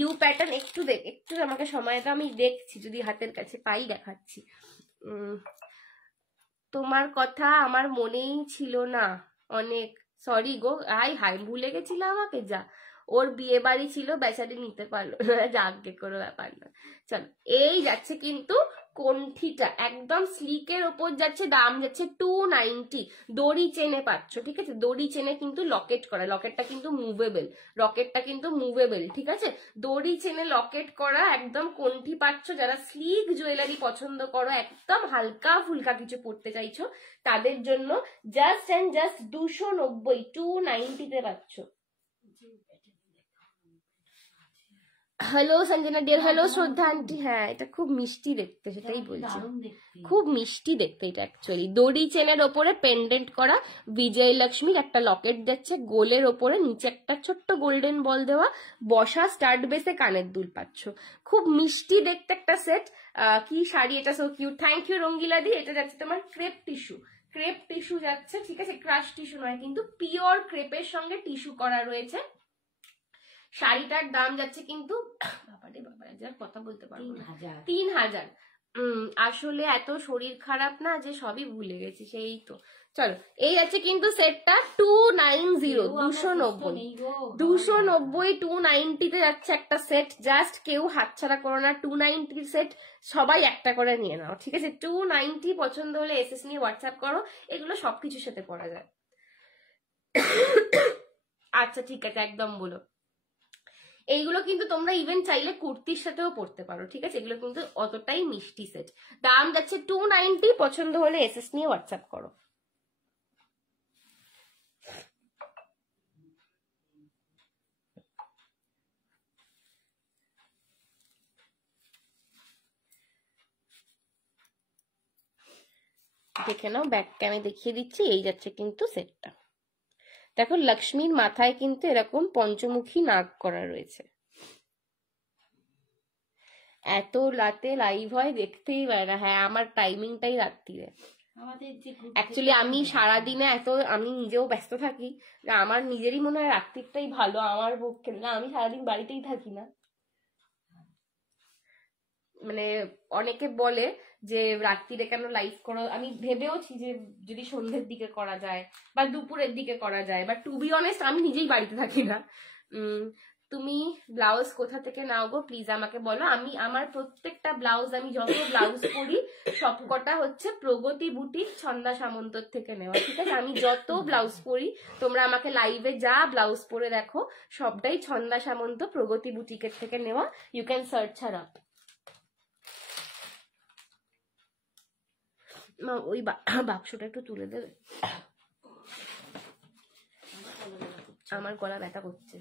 ইউ প্যাটার্ন একটু একটু আমাকে সময় দাও, আমি দেখছি, যদি হাতের কাছে পাই দেখাচ্ছি। তোমার কথা আমার মনেই ছিল না, অনেক সরি গো, হাই ভুলে গেছিলাম আমাকে, যা ওর বিয়ে বাড়ি ছিল বেচারি নিতে পারলো না, যাকে কোনো ব্যাপার না। চলো, এই যাচ্ছে কিন্তু কণ্ঠিটা একদম স্লিকের ওপর যাচ্ছে, দাম যাচ্ছে 290। দড়ি চেনে পাচ্ছ, ঠিক আছে, দড়ি চেনে কিন্তু লকেট করা, লকেটটা কিন্তু মুভেবল, রকেটটা কিন্তু মুভেবল, ঠিক আছে, দড়ি চেনে লকেট করা একদম কণ্ঠি পাচ্ছ। যারা স্লিক জুয়েলারি পছন্দ করো, একদম হালকা ফুলকা কিছু পড়তে চাইছো, তাদের জন্য জাস্ট অ্যান্ড জাস্ট 290, 290-তে পাচ্ছ। হ্যালো সঞ্জনা ডিয়ার, হ্যালো শ্রদ্ধা আন্টি। হ্যাঁ, এটা খুব মিষ্টি দেখতে, সেটাই বলছি, খুব মিষ্টি দেখতে এটা অ্যাকচুয়ালি। দড়ি চেনের ওপরে পেন্ডেন্ট করা বিজয়লক্ষ্মীর একটা লকেট যাচ্ছে, গোলের ওপরে নিচে একটা ছোট্ট গোল্ডেন বল দেওয়া, বসা স্টার্ট বেসে কানের দুল পাচ্ছ, খুব মিষ্টি দেখতে একটা সেট। কি শাড়ি এটা, সো কিউট, থ্যাংক ইউ রঙ্গিলা দি। এটা যাচ্ছে তোমার ক্রেপ টিস্যু, ক্রেপ টিস্যু যাচ্ছে, ঠিক আছে, ক্রাশ টিস্যু নয় কিন্তু পিওর ক্রেপের সঙ্গে টিস্যু করা রয়েছে। শাড়িটার দাম যাচ্ছে কিন্তু কথা বলতে পারবো না, 3000। আসলে এত শরীর খারাপ না যে সবই ভুলে গেছি, সেই তো। চলো, এই যাচ্ছে কিন্তু সেটটা 290, 290, 290-তে যাচ্ছে একটা সেট। জাস্ট কেউ হাতছাড়া করো না, 290 সেট সবাই একটা করে নিয়ে নাও, ঠিক আছে। 290 পছন্দ হলে এসএস নিয়ে হোয়াটসঅ্যাপ করো, এগুলো সবকিছুর সাথে পরা যায়। আচ্ছা ঠিক আছে, একদম বলো। এইগুলো কিন্তু তোমরা ইভেন চাইলে কুর্তির সাথেও পরতে পারো, ঠিক আছে, এগুলো কিন্তু অতটাই মিষ্টি সেট। দাম যাচ্ছে 290, পছন্দ হলে এসএস নিয়ে হোয়াটসঅ্যাপ করো। দেখে নাও, ব্যাককে আমি দেখিয়ে দিচ্ছি। এই যাচ্ছে কিন্তু সেটটা, দেখো লক্ষ্মীর মাথায় কিন্তু এরকম পঞ্চমুখী নাগ করা রয়েছে। এত রাতে লাইভ হয় দেখতেই পারে না। হ্যাঁ, আমার টাইমিংটাই রাত্রিরে। অ্যাকচুয়ালি আমি সারাদিনে আমি নিজেও ব্যস্ত থাকি, আমার নিজেরই মনে হয় রাত্রিটাই ভালো আমার পক্ষে, না আমি সারাদিন বাড়িতেই থাকি না। মানে অনেকে বলে যে রাত্রিরে কেন লাইভ করো, আমি ভেবেওছি যে যদি সন্ধ্যের দিকে করা যায় বা দুপুরের দিকে করা যায়, বা টু বি অনেস্ট আমি নিজেই বাড়িতে থাকি না। তুমি ব্লাউজ কোথা থেকে নাও গো, প্লিজ আমাকে বলো। আমার প্রত্যেকটা ব্লাউজ, আমি যত ব্লাউজ পরি সবকটা হচ্ছে প্রগতি বুটিক ছন্দা সামন্তর থেকে নেওয়া, ঠিক আছে। আমি যত ব্লাউজ পরি, তোমরা আমাকে লাইভে যা ব্লাউজ পরে দেখো সবটাই ছন্দা সামন্ত প্রগতি বুটিকের থেকে নেওয়া। You can search her up. ওই বাক্সটা একটু তুলে দেবে, আমার গলা ব্যথা করছে।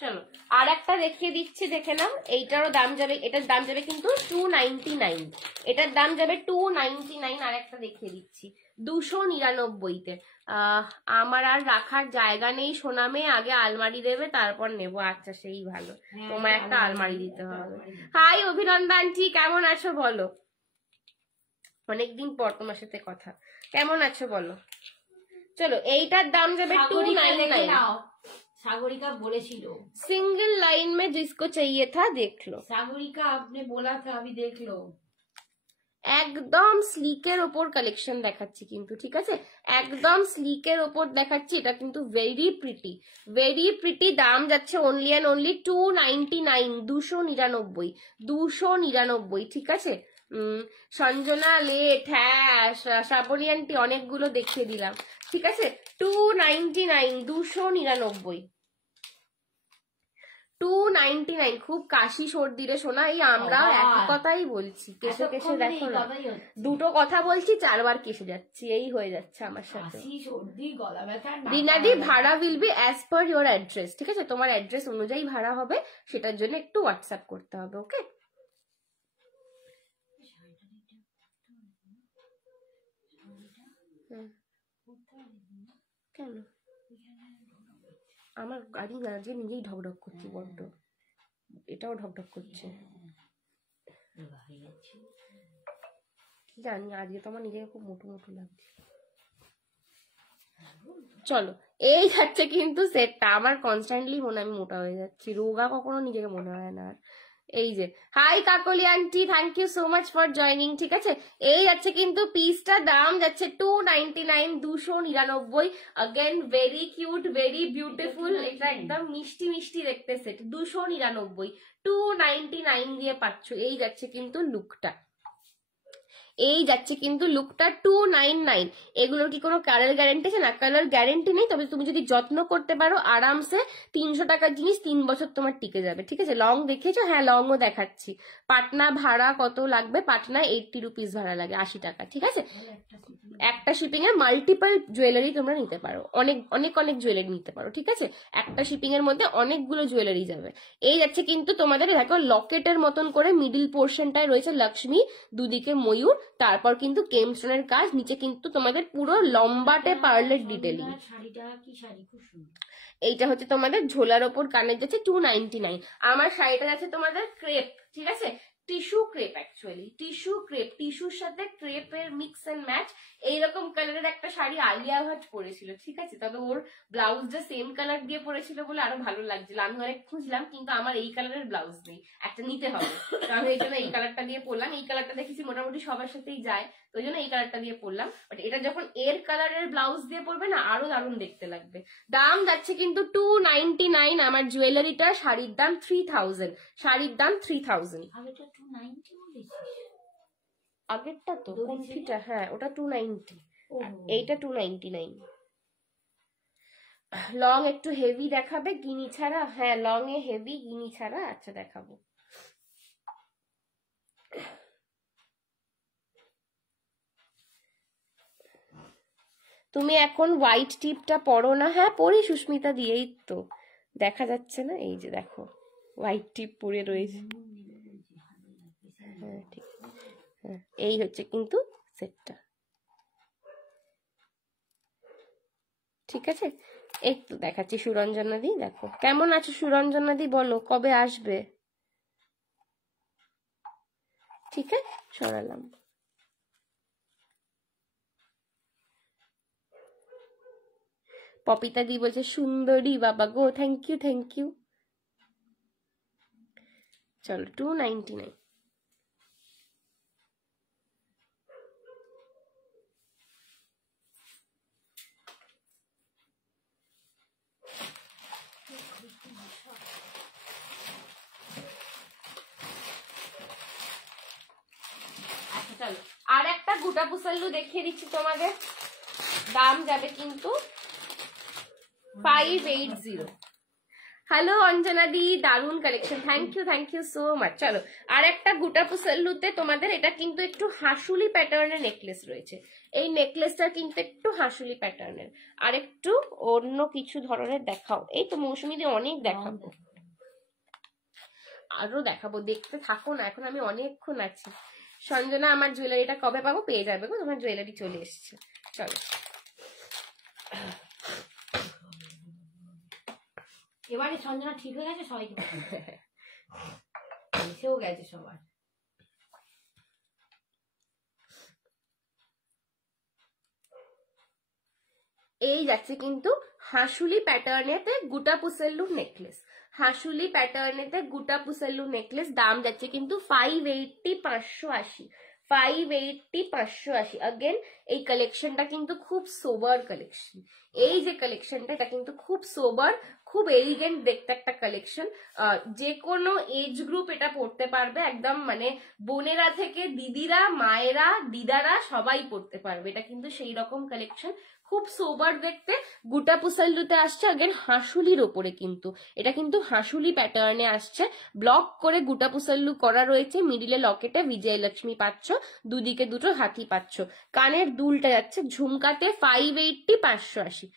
চলো আর একটা দেখিয়ে দিচ্ছি, দেখে নাও। এইটারও দাম যাবে, এটার দাম যাবে কিন্তু 299, এটার দাম যাবে 299। আর একটা দেখিয়ে দিচ্ছি 299-তে। আমার আর রাখার জায়গা নেই সোনামে, আগে আলমারি দেবে তারপর নেবো। আচ্ছা সেই ভালো, তোমার একটা আলমারি দিতে হবে। হাই অভিনন্দন আন্টি, কেমন আছো বলো? অনেকদিন পর তোমার সাথে কথা, কেমন আছো বলো? চলো, এইটার দাম যাবে 299। सागरिका बोलेছিল सिंगल लाइन में जिसको चाहिए था देख लो। सागरिका आपने बोला था, अभी देख लो। একদম স্লিকের ওপর কালেকশন দেখাচ্ছি কিন্তু, ঠিক আছে, একদম স্লিকের ওপর দেখাচ্ছি। এটা কিন্তু ভেরি প্রিটি, ভেরি প্রিটি। দাম যাচ্ছে অনলি অ্যান্ড অনলি 299, 299, 299, ঠিক আছে। সঞ্জনা লেট, হ্যাঁ শ্রাবণী আন্টি অনেকগুলো দেখিয়ে দিলাম, ঠিক আছে। 299, 299, 299। খুব কাশি সর্দি রে শোনা, এই আমরা একই কথাই বলছি, কেসে কেসে দেখো না, দুটো কথা বলছি 4 বার কেসে যাচ্ছি, এই হয়ে যাচ্ছে আমার সাথে। রিনাদি ভাড়া will be as per your address, ঠিক আছে? তোমার অ্যাড্রেস অনুযায়ী ভাড়া হবে, সেটার জন্য একটু হোয়াটসঅ্যাপ করতে হবে, ওকে? কেন আমার গাড়ি আজকে নিজেই ঢকঢক করছে বড্ড, এটাও ঢকঢক করছে, কি জানি আজকে তো আমার নিজেকে খুব মোটু মোটু লাগছে। চলো, এই যাচ্ছে কিন্তু সেটটা। আমার কনস্ট্যান্টলি মনে আমি মোটা হয়ে যাচ্ছি, রোগা কখনো নিজেকে মনে হয় না। আর এই যে hi Kakoli aunty, thank you so much for joining, ঠিক আছে? এই যাচ্ছে কিন্তু পিসটার দাম যাচ্ছে 299, 299। Again very cute, very beautiful, এটা একদম মিষ্টি মিষ্টি দেখতে সেট, 299, 299 দিয়ে পাচ্ছ। এই যাচ্ছে কিন্তু লুকটা, এই যাচ্ছে কিন্তু লুকটা 299। এগুলোর কি কোনো কালার গ্যারেন্টি আছে? না, কালার গ্যারেন্টি নেই, তবে তুমি যদি যত্ন করতে পারো আরামসে 300 টাকার জিনিস 3 বছর তোমার টিকে যাবে, ঠিক আছে? লং দেখেছো? হ্যাঁ, লংও দেখাচ্ছি। পাটনা ভাড়া কত লাগবে? পাটনায় 80 রুপিস ভাড়া লাগে, 80 টাকা, ঠিক আছে? একটা শিপিং এর মাল্টিপল জুয়েলারি তোমরা নিতে পারো, অনেক অনেক অনেক জুয়েলারি নিতে পারো, ঠিক আছে? একটা শিপিং এর মধ্যে অনেকগুলো জুয়েলারি যাবে। এই যাচ্ছে কিন্তু তোমাদের দেখো লকেটের মতন করে মিডিল পোর্শনটায় রয়েছে লক্ষ্মী, দুদিকে ময়ূর, তারপর কিন্তু কেমস্টোনের কাজ, নিচে কিন্তু তোমাদের পুরো লম্বাটে পার্লের ডিটেলিং। এইটা হচ্ছে তোমাদের ঝোলার ওপর কানের যাচ্ছে 299। আমার শাড়িটা যাচ্ছে তোমাদের ক্রেপ, ঠিক আছে? Tissue crepe, actually tissue crepe, টিস্যুর সাথে ক্রেপের মিক্স এন্ড ম্যাচ। এইরকম কালারের একটা শাড়ি আলিয়া ভাট পরেছিল, ঠিক আছে? তবে ওর ব্লাউজটা সেম কালার দিয়ে পরেছিল বলে আরো ভালো লাগছিল। আমি অনেক খুঁজলাম, কিন্তু আমার এই কালারের ব্লাউজ নেই, একটা নিতে হবে, তো আমি এই জন্য এই কালারটা দিয়ে পরলাম। এই কালারটা দেখেছি মোটামুটি সবার সাথেই যায়, তো ওই জন্য এই কালারটা দিয়ে পরলাম। বাট এটা যখন এর কালারের ব্লাউজ দিয়ে পরবে না, আরো দারুণ দেখতে লাগবে। দাম যাচ্ছে কিন্তু 299। আমার জুয়েলারিটা, শাড়ির দাম 3000, শাড়ির দাম 3000। আগেরটা তো কোনটা? হ্যাঁ, ওটা 290, এইটা 299। লং একটু হেভি দেখাবে গিনি ছাড়া? হ্যাঁ, লং এ হেভি, গিনি ছাড়া। আচ্ছা, দেখাবো। তুমি এখন হোয়াইট টিপটা পরো না? হ্যাঁ, পরি সুস্মিতা দিয়েই তো, দেখা যাচ্ছে না? এই যে দেখো হোয়াইট টিপ পরে রয়েছে। হ্যাঁ, ঠিক। হ্যাঁ, এই হচ্ছে কিন্তু সেটটা, ঠিক আছে? একটু দেখাচ্ছি সুরঞ্জনা দি, দেখো কেমন আছো সুরঞ্জনা দি, বলো কবে আসবে? ঠিক আছে, সরালাম। পপিতা দি বলছে সুন্দরী বাবা গো, থ্যাংক ইউ, থ্যাংক ইউ। চলো, 299। আচ্ছা চলো, আর একটা গোটা পুসাল্লু দেখিয়ে দিচ্ছি তোমাদের। দাম যাবে কিন্তু 580। হ্যালো অঞ্জনা দি, দারুন collection, thank you so much. চলো, আর একটা গোটা পুসাল্লুতে তোমাদের এটা কিন্তু একটু হাসুলি প্যাটার্নের নেকলেস রয়েছে। এই নেকলেসটা কিন্তু একটু হাসুলি প্যাটার্নের, আর একটু অন্য কিছু ধরনের দেখাও। এই তো মৌসুমী দি অনেক দেখাবো, আরো দেখাবো, দেখতে থাকো না, এখন আমি অনেকক্ষণ আছি। সঞ্জনা, আমার জুয়েলারিটা কবে পাবো? পেয়ে যাবে গো, তোমার জুয়েলারি চলে এসছে। চলো, এবারে সঞ্জনা ঠিক হয়ে গেছে, সবাইকে এসেও গেছে সবার। এই যাচ্ছে কিন্তু হাসুলি প্যাটার্নেতে গোটা পুসাল্লু নেকলেস, হাসুলি প্যাটার্নেতে গোটা পুসাল্লু নেকলেস। দাম যাচ্ছে কিন্তু 580, 580, 580, 580। अगेन এই কালেকশনটা কিন্তু খুব সোবার কালেকশন। এই যে কালেকশনটা, এটা কিন্তু খুব সোবার, খুব এলিগেন্ট দেখতে একটা কালেকশন। যে কোনো এজ গ্রুপ এটা পড়তে পারবে, একদম মানে বোনেরা থেকে দিদিরা, মায়েরা, দিদারা সবাই পড়তে পারবে। এটা কিন্তু সেই রকম কালেকশন, খুব সোবার দেখতে। গুটা পুসাল্লুতে আসছে আগের হাঁসুলির ওপরে, কিন্তু এটা কিন্তু হাঁসুলি প্যাটার্নে আসছে, ব্লক করে গুটা পুসাল্লু করা রয়েছে, মিডিলে লকেটে বিজয়লক্ষ্মী পাচ্ছ, দুদিকে দুটো হাতি পাচ্ছ, কানের দুলটা যাচ্ছে ঝুমকাতে 580 580।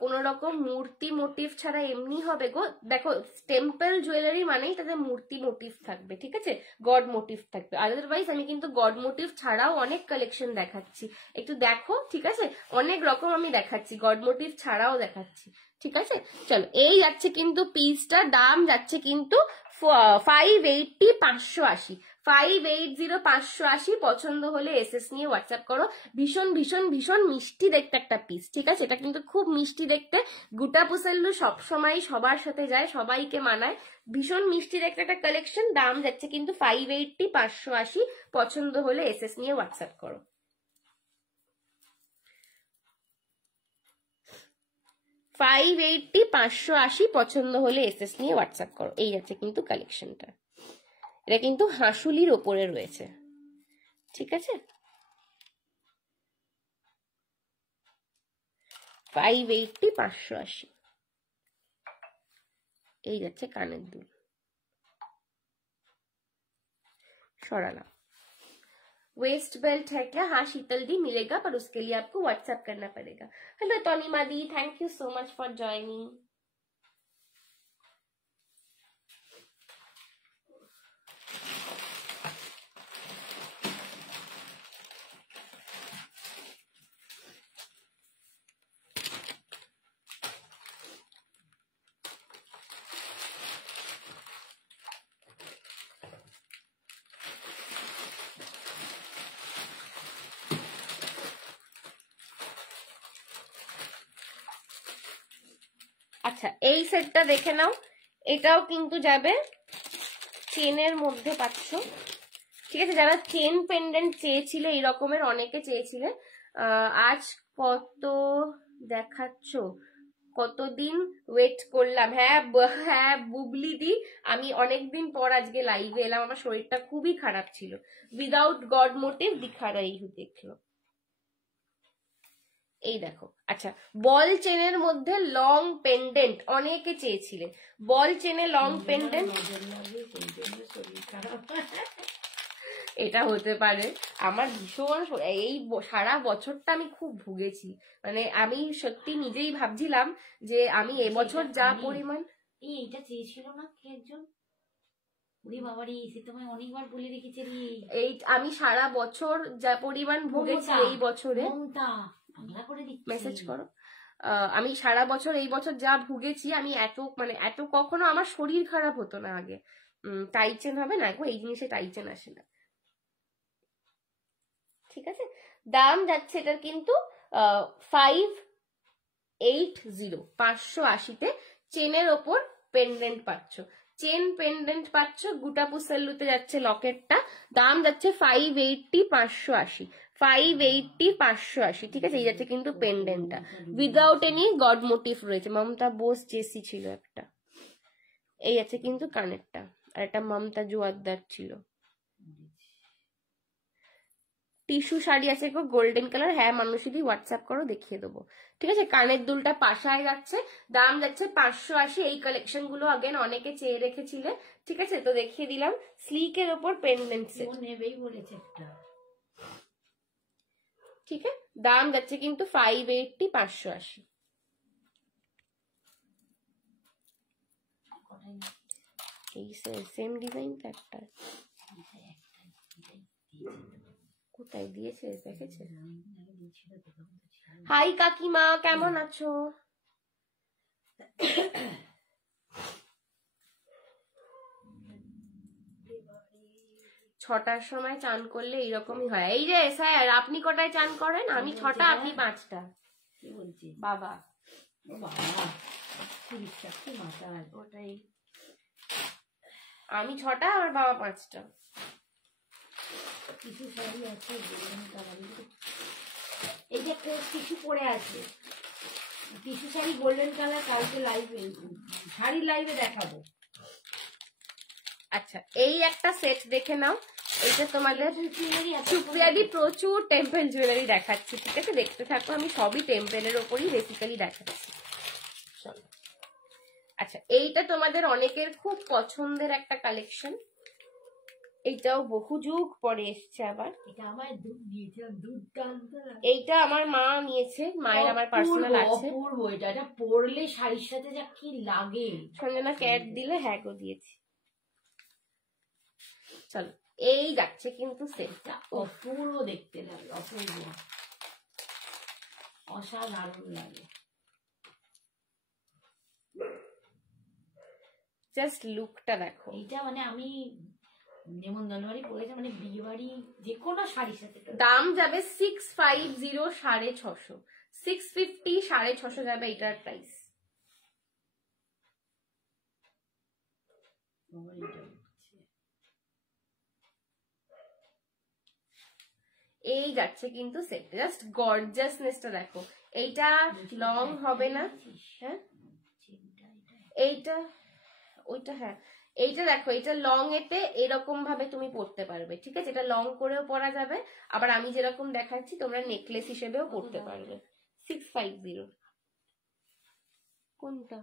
কোন রকম মূর্তি মোটিভ ছাড়া এমনি হবে গো। দেখো টেম্পল জুয়েলারি মানেই তাদের মূর্তি মোটিভ থাকবে, ঠিক আছে, গড মোটিভ থাকবে। আদারওয়াইজ আমি কিন্তু গড মোটিভ ছাড়াও অনেক কালেকশন দেখাচ্ছি, একটু দেখো, ঠিক আছে, অনেক রকম আমি দেখাচ্ছি, গড মোটিভ ছাড়াও দেখাচ্ছি, ঠিক আছে। চলো, এই যাচ্ছে কিন্তু পিসটা, দাম যাচ্ছে কিন্তু 580 580, 580 580। পছন্দ হলে এসএস নিয়ে হোয়াটসঅ্যাপ করো। ভীষণ ভীষণ ভীষণ মিষ্টি দেখতে একটা পিস, ঠিক আছে, এটা কিন্তু খুব মিষ্টি দেখতে। গুটা পুসাল্লু সবসময় সবার সাথে যায়, সবাইকে মানায়, ভীষণ মিষ্টি দেখতে একটা কালেকশন। দাম যাচ্ছে কিন্তু 580 580। পছন্দ হলে এসএস নিয়ে হোয়াটসঅ্যাপ করো। 580 580 পছন্দ হলে এসএস নিয়ে হোয়াটসঅ্যাপ করো। এই যাচ্ছে কিন্তু কালেকশনটা, এটা কিন্তু হাঁসুলির ওপরে রয়েছে, ঠিক আছে। 580 580। এই যাচ্ছে কানের দুল, सराना। वेस्ट बेल्ट है क्या? हाँ शीतल दी मिलेगा, पर उसके लिए आपको व्हाट्सएप करना पड़ेगा। हेलो तोनिमा दी, thank you so much for joining. আচ্ছা এই সেটটা দেখে নাও, এটাও কিন্তু যাবে চেনের মধ্যে পাচ্ছ, ঠিক আছে। যারা চেন পেন্ডেন্ট চেয়েছিলে, এই রকমের অনেকে চেয়েছিলে, আজ কত দেখাচ্ছ, কতদিন ওয়েট করলাম। হ্যাঁ হ্যাঁ বুবলি দি, আমি অনেকদিন পর আজকে লাইভে এলাম, আমার শরীরটা খুবই খারাপ ছিল। উইদাউট গড মোটিভ দিখা রাই হু, দেখলো। এই দেখো, আচ্ছা বল চেনের মধ্যে লং পেন্ডেন্ট অনেকে চেয়েছিলে, বল চেনে লং পেন্ডেন্ট, এটা হতে পারে। আমার ভীষণ এই সারা বছরটা আমি খুব ভুগেছি, মানে আমি সত্যি নিজেই ভাবছিলাম যে আমি এবছর যা পরিমাণ। এইটা চেয়েছিল না কে একজন, বাবারি সে তোমায় অনেকবার বলে রেখেছে রে। এই আমি সারা বছর যা পরিমাণ ভুগেছি এই বছরে, মেসেজ করো, আমি সারা বছর এই বছর যা ভুগেছি, আমি এত কখনো আমার শরীর খারাপ হতো না আগে। টাইচেন হবে না গো, এই জিনিসে টাইচেন আসে না, ঠিক আছে। দাম যাচ্ছে এটার কিন্তু 580 580-তে। চেনের ওপর পেন্ডেন্ট পাচ্ছ, চেন পেন্ডেন্ট পাচ্ছ, গুটা পুসাল্লুতে যাচ্ছে লকেটটা, দাম যাচ্ছে 580 580, 580 580, ঠিক আছে। এই যাচ্ছে কিন্তু পেন্ডেন্টটা, উইদাউট এনি গড মোটিভ রয়েছে, মমতা বোস জেসি ছিল একটা। এই আছে কিন্তু কানেরটা, আর একটা মমতা জোয়ারদার ছিল। টিস্যু শাড়ি আছে গো গোল্ডেন কালার, হ্যাঁ মানুষই হোয়াটসঅ্যাপ করো দেখিয়ে দেবো, ঠিক আছে। কানের দুলটা পাশায় যাচ্ছে, দাম যাচ্ছে 580। এই কালেকশন গুলো আগেন অনেকে চেয়ে রেখেছিলে, ঠিক আছে, তো দেখিয়ে দিলাম। স্লিকের ওপর পেন্ডেন্ট সেট নেবেই বলেছে একটা, ঠিক আছে। দাম যাচ্ছে কিন্তু 580 580। এই সেম ডিজাইন তো একটা কোথায় দিয়েছে দেখেছে। হাই কাকিমা, কেমন আছো? ছটার সময় চান করলে এইরকমই হয়। এই যে স্যার আপনি কটায় চান করেন? আমি 6টা, আপনি 5টা। কি বলছি বাবা, ওটাই, আমি 6টা, আমার বাবা 5টা। কিছু শাড়ি আছে এই যে কিছু পরে আছে, টিস্যু শাড়ি গোল্ডেন কালার কালকে লাইভে শাড়ি লাইভে দেখাবো। আচ্ছা এই একটা সেট দেখে নাও, এটা তোমাদের সুপ্রিয়াদি প্রচুর টেম্পল জুয়েলারি দেখাচ্ছি, ঠিক আছে দেখতে থাকো, আমি সবই টেম্পলের ওপরই বেসিক্যালি দেখাচ্ছি। আচ্ছা এইটা তোমাদের অনেকের খুব পছন্দের একটা কালেকশন, এইটাও বহু যুগ পরে এসছে আবার। এটা আমার দুধ দিয়েছিলাম, দুধ এইটা আমার মা নিয়েছে, মায়ের আমার পার্সোনাল আছে। অপূর্ব, এটা পরলে শাড়ির সাথে যা কি লাগে। সঞ্জনা ক্যাট দিলে হ্যাঁ গো দিয়েছি। চলো এই যাচ্ছে কিন্তু সেটটা অপূর্ব দেখতে লাগে, অপূর্ব অসাধারণ লাগে। জাস্ট লুকটা দেখো। এইটা মানে আমি নেমন্তন্ন বাড়ি পড়েছে, মানে বিয়ে বাড়ি যে কোনো শাড়ির সাথে। দাম যাবে 650, 650, 650, 650 যাবে এটার প্রাইস। এই যাচ্ছে কিন্তু সেট, জাস্ট গর্জাসনেসটা দেখো। এইটা লং হবে না, হ্যাঁ এইটা ওইটা, হ্যাঁ এইটা দেখো, এটা লং এতে এরকম ভাবে তুমি পরতে পারবে, ঠিক আছে, এটা লং করেও পরা যাবে, আবার আমি যেরকম দেখাচ্ছি তোমরা নেকলেস হিসেবেও পরতে পারবে। 650 কোনটা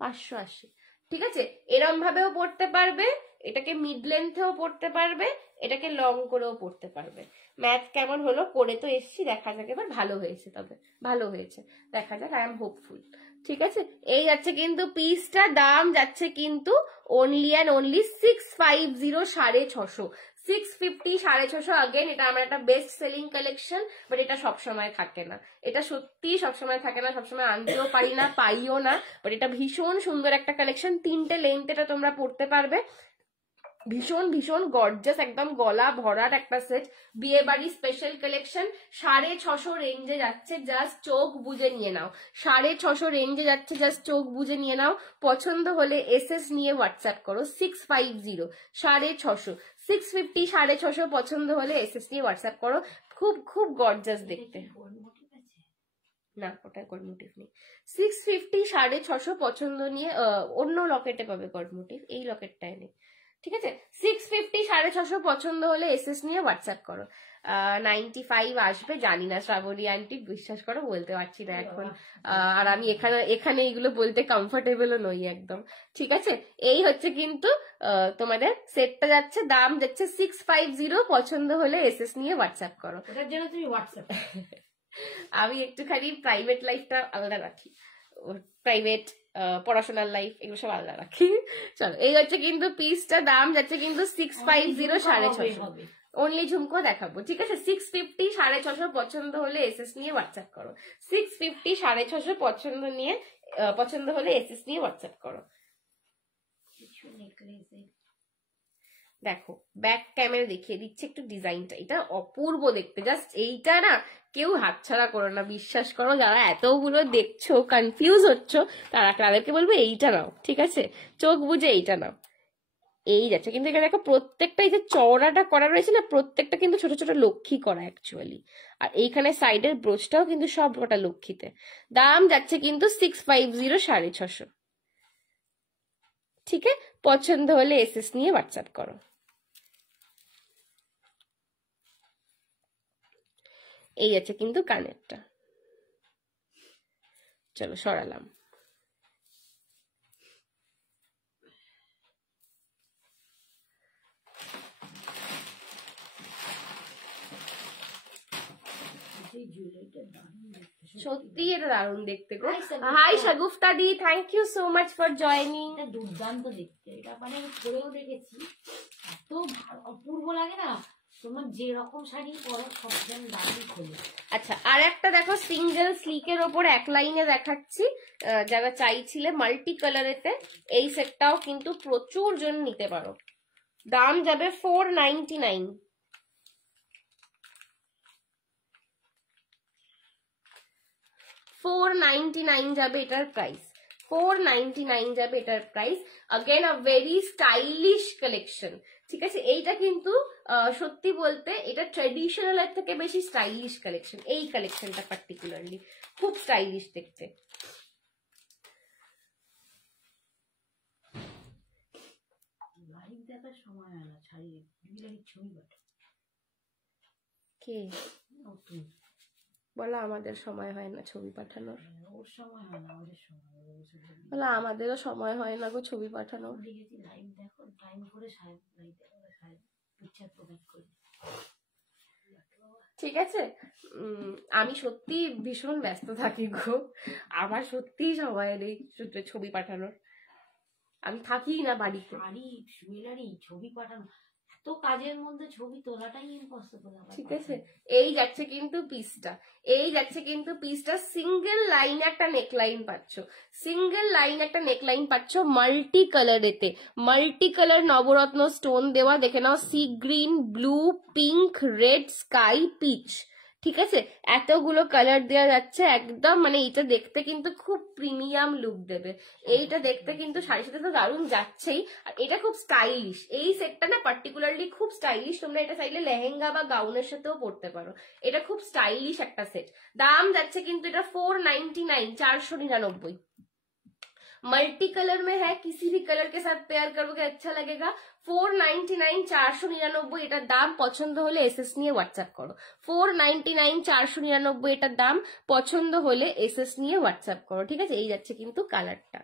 580, ঠিক আছে, এরম ভাবেও পরতে পারবে, এটাকে মিড লেন্থেও পরতে পারবে, এটাকে লং করেও পরতে পারবে। ম্যাথ কেমন হলো, করে তো এসছি, দেখা যাক এবার ভালো হয়েছে, তবে ভালো হয়েছে, দেখা যাক, আই এম হোপফুল। ঠিক আছে এই যাচ্ছে কিন্তু পিসটা, দাম যাচ্ছে কিন্তু অনলি অ্যান্ড অনলি 650, 650, 650, 650। अगेन এটা আমার একটা বেস্ট সেলিং কালেকশন, বাট এটা সবসময় থাকে না, এটা সত্যি সবসময় থাকে না, সবসময় আনতেও পারি না, পাইও না, বাট এটা ভীষণ সুন্দর একটা কালেকশন। 3টে লেন্থ এটা তোমরা পড়তে পারবে, ভীষণ ভীষণ গর্জাস, একদম গলা ভরার একটা সেট, বিয়ে বাড়ি স্পেশাল কালেকশন। 650 রেঞ্জে যাচ্ছে, জাস্ট চোখ বুঝে নিয়ে নাও, 650 রেঞ্জে যাচ্ছে, জাস্ট চোখ বুঝে নিয়ে নাও। পছন্দ হলে এসএস নিয়ে হোয়াটসঅ্যাপ করো 650, 650, 650, 650 পছন্দ হলে এসএস নিয়ে হোয়াটসঅ্যাপ করো। খুব খুব গর্জাস দেখতে, না ওটা গড মোটিভ নেই। 650, 650 পছন্দ নিয়ে অন্য লকেটে পাবে গড মোটিভ, এই লকেটটায় নেই, ঠিক আছে। 650, 650 পছন্দ হলে এসএস নিয়ে হোয়াটসঅ্যাপ করো। 95 আসবে জানি না, শ্রাবণী আন্টি বিশ্বাস করো বলতে পারছি না এখন, আর আমি এখানে এগুলো বলতে কমফোর্টেবলও নই একদম, ঠিক আছে। এই হচ্ছে কিন্তু তোমাদের সেটটা যাচ্ছে, দাম যাচ্ছে 650, পছন্দ হলে এসএস নিয়ে হোয়াটসঅ্যাপ করো। ওটার জন্য তুমি হোয়াটসঅ্যাপ আমি একটুখানি প্রাইভেট লাইফটা আলাদা রাখি, প্রাইভেট পড়াশোনার লাইফ এগুলো সব আলাদা রাখি। চলো এই হচ্ছে কিন্তু পিসটা, দাম যাচ্ছে কিন্তু 650, 650। অনলি ঝুমকো দেখাবো, ঠিক আছে। 650, 650 পছন্দ হলে এসএস নিয়ে হোয়াটসঅ্যাপ করো। 650, 650 পছন্দ হলে এসএস নিয়ে হোয়াটসঅ্যাপ করো। দেখো ব্যাক ক্যামেরা দেখিয়ে দিচ্ছে একটু ডিজাইনটা, এটা অপূর্ব দেখতে, জাস্ট এইটা না কেউ হাতছাড়া করো না, বিশ্বাস করো, যারা এতগুলো দেখছো কনফিউজ হচ্ছ তাদেরকে বলবো এইটা নাও, ঠিক আছে, চোখ বুঝে এইটা নাও। এই যাচ্ছে কিন্তু এখানে দেখো প্রত্যেকটা এই যে চওড়াটা করা রয়েছে না, প্রত্যেকটা কিন্তু ছোট ছোট লক্ষ্মী করা অ্যাকচুয়ালি, আর এইখানে সাইডের ব্রোচটাও কিন্তু সব কটা লক্ষ্মীতে। দাম যাচ্ছে কিন্তু 650, 650, ঠিক আছে। পছন্দ হলে এসএস নিয়ে হোয়াটসঅ্যাপ করো। এই আছে কিন্তু কানেরটা, চলো সরালাম। সত্যি এটা দারুণ দেখতে গো। হাই শাগুফতা দি, thank you so much for joining. দুর্দান্ত দেখতে, এটা মানে আমি পরেও দেখেছি, এত অপূর্ব লাগে না, তোমার যেরকম শাড়ি পরো সবজন দামি খোলে। আচ্ছা আর একটা দেখো সিঙ্গেল স্লিকের ওপর এক লাইনে দেখাচ্ছি, যারা চাইছিলে মাল্টি কালারেতে, এই সেটটাও কিন্তু প্রচুর জন নিতে পারো। দাম যাবে 499, 499 যাবে এটার প্রাইস। 499 যাবে এটার price. Again a very stylish collection, ঠিক আছে। এইটা কিন্তু সত্যি বলতে এটা ট্রেডিশনাল এর থেকে বেশি স্টাইলিশ কালেকশন। এই কালেকশনটা পার্টিকুলারলি খুব স্টাইলিশ দেখতে। লাইভ দেখার সময় হয় না, ছাড়িয়ে ছবি বাট কে বলো আমাদের সময় হয় না ছবি পাঠানোর? ওর সময় হয় না, আমাদের সময়। বলো আমাদেরও সময় হয় না গো ছবি পাঠানোর। লাইভ দেখো, টাইম করে সাহেব লাইভ দেখো, সাহেব পিকচার প্রোভাইড করে। ঠিক আছে, আমি সত্যি ভীষণ ব্যস্ত থাকি গো, আমার সত্যি সময় নেই ছবি পাঠানোর, আমি থাকি না বাড়িতে। শাড়ি জুয়েলারি ছবি পাঠানো, এত কাজের মধ্যে ছবি তোলাটাই ইম্পসিবল। ঠিক আছে, এই যাচ্ছে কিন্তু পিসটা, এই যাচ্ছে কিন্তু পিসটা সিঙ্গেল লাইন একটা নেকলাইন পাচ্ছ, সিঙ্গেল লাইন একটা নেকলাইন পাচ্ছ মাল্টি কালারেতে, মাল্টি কালার নবরত্ন স্টোন দেওয়া, দেখে নাও sea green, blue, pink, red, sky, peach, ঠিক আছে, এতগুলো কালার দেওয়া যাচ্ছে একদম, মানে এটা দেখতে কিন্তু খুব প্রিমিয়াম লুক দেবে, এইটা দেখতে কিন্তু শাড়ির সাথে তো দারুণ যাচ্ছেই, আর এটা খুব স্টাইলিশ, এই সেটটা না পার্টিকুলারলি খুব স্টাইলিশ, তোমরা এটা চাইলে লেহেঙ্গা বা গাউনের সাথেও পরতে পারো, এটা খুব স্টাইলিশ একটা সেট। দাম যাচ্ছে কিন্তু এটা 499, 499। मल्टी कलर में है, किसी भी कलर के साथ पेयर करोगे अच्छा लगेगा। 499, 499 এটার দাম, পছন্দ হলে এসএস নিয়ে হোয়াটসঅ্যাপ করো। 499, 499 এটার দাম, পছন্দ হলে এসএস নিয়ে হোয়াটসঅ্যাপ করো, ঠিক আছে। এই যাচ্ছে কিন্তু কালারটা,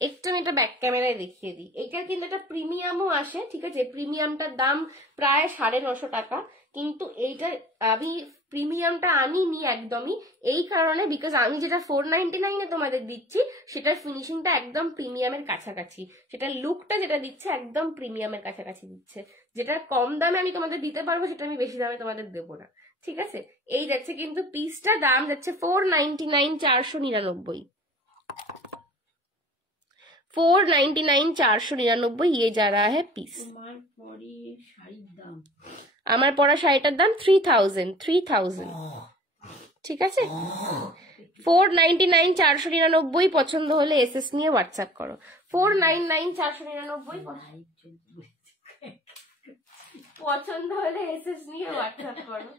একটু আমি এটা ব্যাক ক্যামেরায় দেখিয়ে দিই। এটার কিন্তু একটা প্রিমিয়ামও আসে, ঠিক আছে, প্রিমিয়ামটার দাম প্রায় 950 টাকা, কিন্তু এইটা আমি প্রিমিয়ামটা আনিনি একদমই এই কারণে, বিকজ আমি যেটা 499 তোমাদের দিচ্ছি সেটার ফিনিশিংটা একদম প্রিমিয়ামের কাছাকাছি, সেটার লুকটা যেটা দিচ্ছে একদম প্রিমিয়ামের কাছাকাছি দিচ্ছে, যেটা কম দামে আমি তোমাদের দিতে পারবো সেটা আমি বেশি দামে তোমাদের দেবো না, ঠিক আছে। এই যাচ্ছে কিন্তু পিসটা, দাম যাচ্ছে 499, 499, 499, 499 ये जा रहा है पीस। আমার পরা শাড়িটার দাম 3000, ঠিক আছে। 499, 499, পছন্দ হলে এসএস নিয়ে হোয়াটসঅ্যাপ করো। 499, 499, পছন্দ হলে এসএস নিয়ে হোয়াটসঅ্যাপ করো।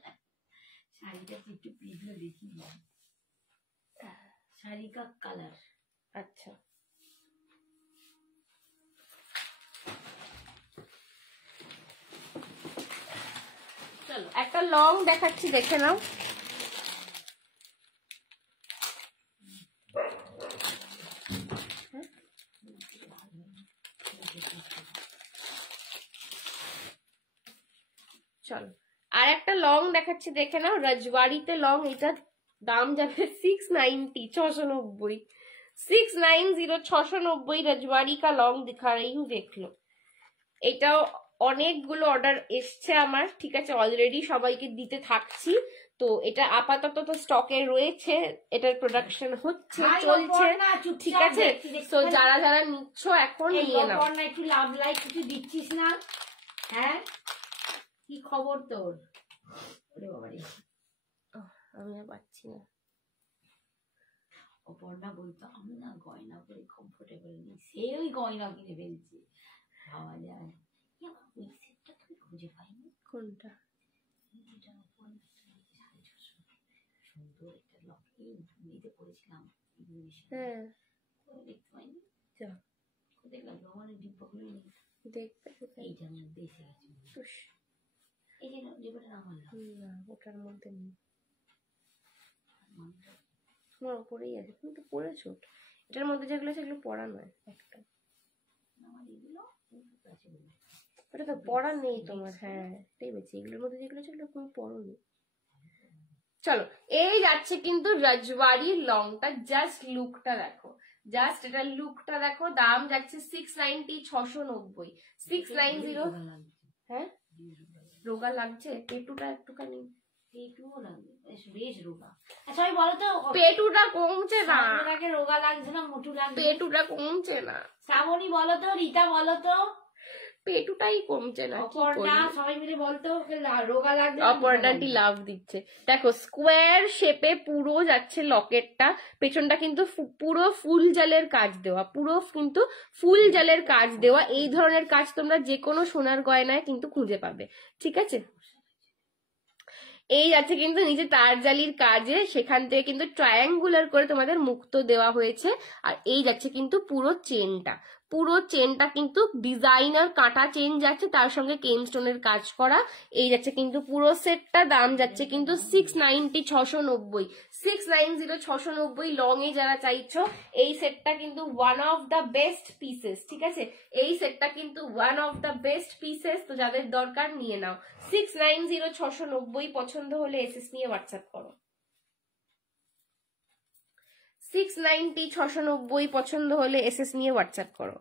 শাড়িটা একটু প্লিজ দেখি, শাড়ি কা কালার, আচ্ছা চলো একটা লং দেখাচ্ছি, দেখে নাও। চলো আর একটা লং দেখাচ্ছি, দেখে নাও, রজওয়াড়িতে লং, এটার দাম যাবে 690, 690, 690, 690 रजवाड़ी का लॉन्ग दिखा रही हूँ, देख लो। এটাও অনেকগুলো অর্ডার এসছে আমার, ঠিক আছে, অলরেডি সবাইকে দিতে থাকছি, তো এটা আপাতত তো স্টকে রয়েছে, এটার প্রোডাকশন হচ্ছে, চলছে, ঠিক আছে। তো যারা যারা নিচ্ছ এখন নিয়ে নাও। একটু লাভ লাইক কিছু দিচ্ছিস না, হ্যাঁ কি খবর তোর? ওরে বাবারে, আমি আর পাচ্ছি না। অপর্ণা বলতো আমি না গয়না পরে কমফোর্টেবল নেই, সে ওই গয়না কিনে ফেলছে, ভাবা যায়। ওই সেটটা তুমি খুঁজে পাইনি? কোনটা? সুন্দর একটা লক, নিতে পড়েছিলাম, হ্যাঁ দেখতে পাইনি, দেখলাম আমার ডিব্বা খুলে নেই, দেখতে এইটার মধ্যে এসে গেছে, এই যে ডিব্বাটা নাম না, ওটার মধ্যে নেই, তোমার উপরেই আছে, তুমি তো পড়েছো, এটার মধ্যে যেগুলো সেগুলো পড়া নয়, একটা ওটা তো পড়া নেই তোমার, হ্যাঁ এটাই বলছি, এগুলোর মধ্যে যেগুলো সেগুলো তুমি পড়োনি। চলো এই যাচ্ছে কিন্তু রজওয়াড়ির লংটা, জাস্ট লুকটা দেখো, জাস্ট এটা লুকটা দেখো, দাম যাচ্ছে 690, 690, 690। হ্যাঁ রোগা লাগছে, পেটুটা একটুখানি, পেটুও লাগবে বেশ রোগা। আচ্ছা আমি বলো তো, পেটুটা কমছে না, রোগা লাগছে না মোটু লাগছে, পেটুটা কমছে না। শ্রাবণী বলো তো, রীতা বলো তো, পেটুটাই কমছে না। সবাই মিলে বলতো রোগা লাগছে। অপর্ণাটি লাভ দিচ্ছে। দেখো স্কোয়ার শেপে পুরো যাচ্ছে লকেটটা, পেছনটা কিন্তু পুরো ফুল জালের কাজ দেওয়া, পুরো কিন্তু ফুল জালের কাজ দেওয়া। এই ধরনের কাজ তোমরা যে কোনো সোনার গয়নায় কিন্তু খুঁজে পাবে, ঠিক আছে। এই যাচ্ছে কিন্তু নিচে তারজালির কাজে, সেখান থেকে কিন্তু ট্রায়াঙ্গুলার করে তোমাদের মুক্ত দেওয়া হয়েছে। আর এই যাচ্ছে কিন্তু পুরো চেনটা কিন্তু ডিজাইনার কাটা চেন যাচ্ছে, তার সঙ্গে কেম স্টোনের কাজ করা। এই যাচ্ছে কিন্তু পুরো সেটটা, দাম যাচ্ছে কিন্তু 690 690 690 690 লং এ যারা চাইছো এই সেটটা কিন্তু one of the best pieces, ঠিক আছে। এই সেটটা কিন্তু one of the best pieces, তো যাদের দরকার নিয়ে নাও। 690 690 পছন্দ হলে এসএস নিয়ে হোয়াটসঅ্যাপ করো। 690 690 পছন্দ হলে এসএস নিয়ে হোয়াটসঅ্যাপ করো।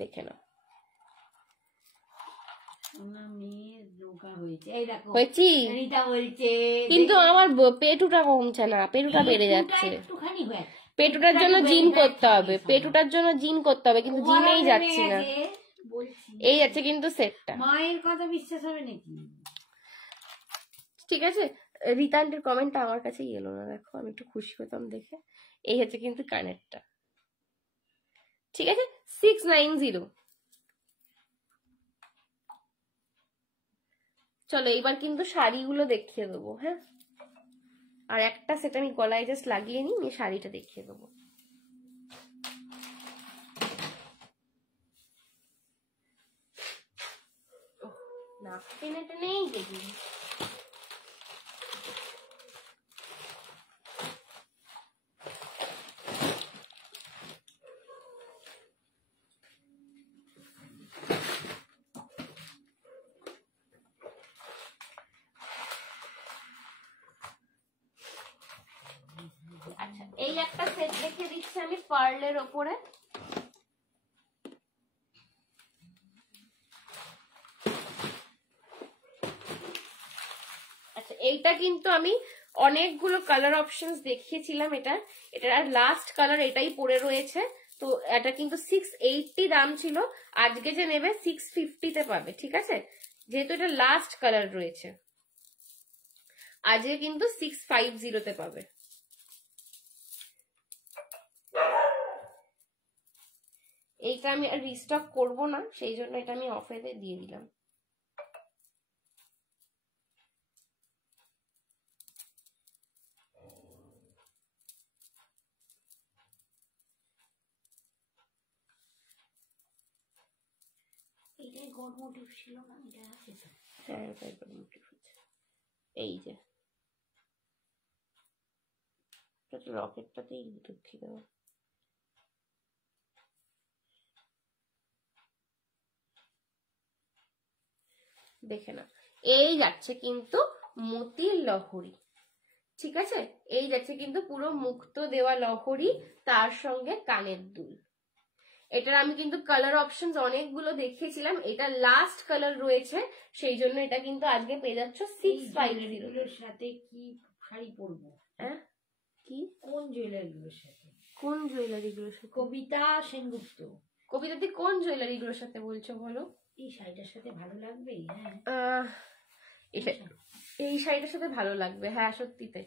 দেখে নাও কিন্তু আমার পেটুটা কমছে না, পেটুটা বেড়ে যাচ্ছে। পেটুটার জন্য জিম করতে হবে, পেটুটার জন্য জিম করতে হবে, কিন্তু জিমেই যাচ্ছি না। এই যাচ্ছে কিন্তু সেটটা, মায়ের কথা বিশ্বাস হবে নাকি? ঠিক আছে। রিতান্টের কমেন্টটা আমার কাছেই এলো না, দেখো আমি একটু খুশি হতাম দেখে। এই হচ্ছে কিন্তু কানেরটা, ঠিক আছে। 690। চলো এইবার কিন্তু শাড়িগুলো দেখিয়ে দেবো, হ্যাঁ। আর একটা সেট আমি গলায় জাস্ট লাগিয়ে নিই, শাড়িটা দেখিয়ে দেবো। না টেনে টেনেই দেখি। আচ্ছা এই একটা সেট দেখে দিচ্ছি আমি পার্লের ওপরে। আচ্ছা এইটা কিন্তু আমি অনেকগুলো কালার অপশনস দেখিয়েছিলাম, এটার আর লাস্ট কালার এটাই পড়ে রয়েছে। তো এটা কিন্তু 680 দাম ছিল, আজকে যে নেবে 650 তে পাবে, ঠিক আছে। যেহেতু এটা লাস্ট কালার রয়েছে, আজকে কিন্তু 650 তে পাবে। এইটা আমি আর রিস্টক করব না, সেই জন্য এটা আমি অফারে দিয়ে দিলাম। এটাই গোল্ড মোটিভ ছিল না, এটা আছে তো। হ্যাঁ এটাই গোল্ড মোটিভ আছে। এই যে রকেটটাতেই দুঃখিত। দেখে না, এই যাচ্ছে কিন্তু মতির লহরি, ঠিক আছে। এই যাচ্ছে কিন্তু পুরো মুক্ত দেওয়া লহরি, তার সঙ্গে কানের দুল। এটার আমি কিন্তু কালার অপশনস অনেকগুলো দেখিয়েছিলাম, এটা লাস্ট কালার রয়েছে, সেই জন্য এটা কিন্তু আজকে পেয়ে যাচ্ছ 650 এর সাথে। কি শাড়ি পরবো? হ্যাঁ কি কোন জুয়েলারিগুলোর সাথে? কোন জুয়েলারিগুলোর সাথে? কবিতা সেনগুপ্ত। কবিতা দি কোন জুয়েলারিগুলোর সাথে বলছো বলো? এই শাড়িটার সাথে ভালো লাগবে। হ্যাঁ এই শাড়িটার সাথে ভালো লাগবে, হ্যাঁ সত্যিতে।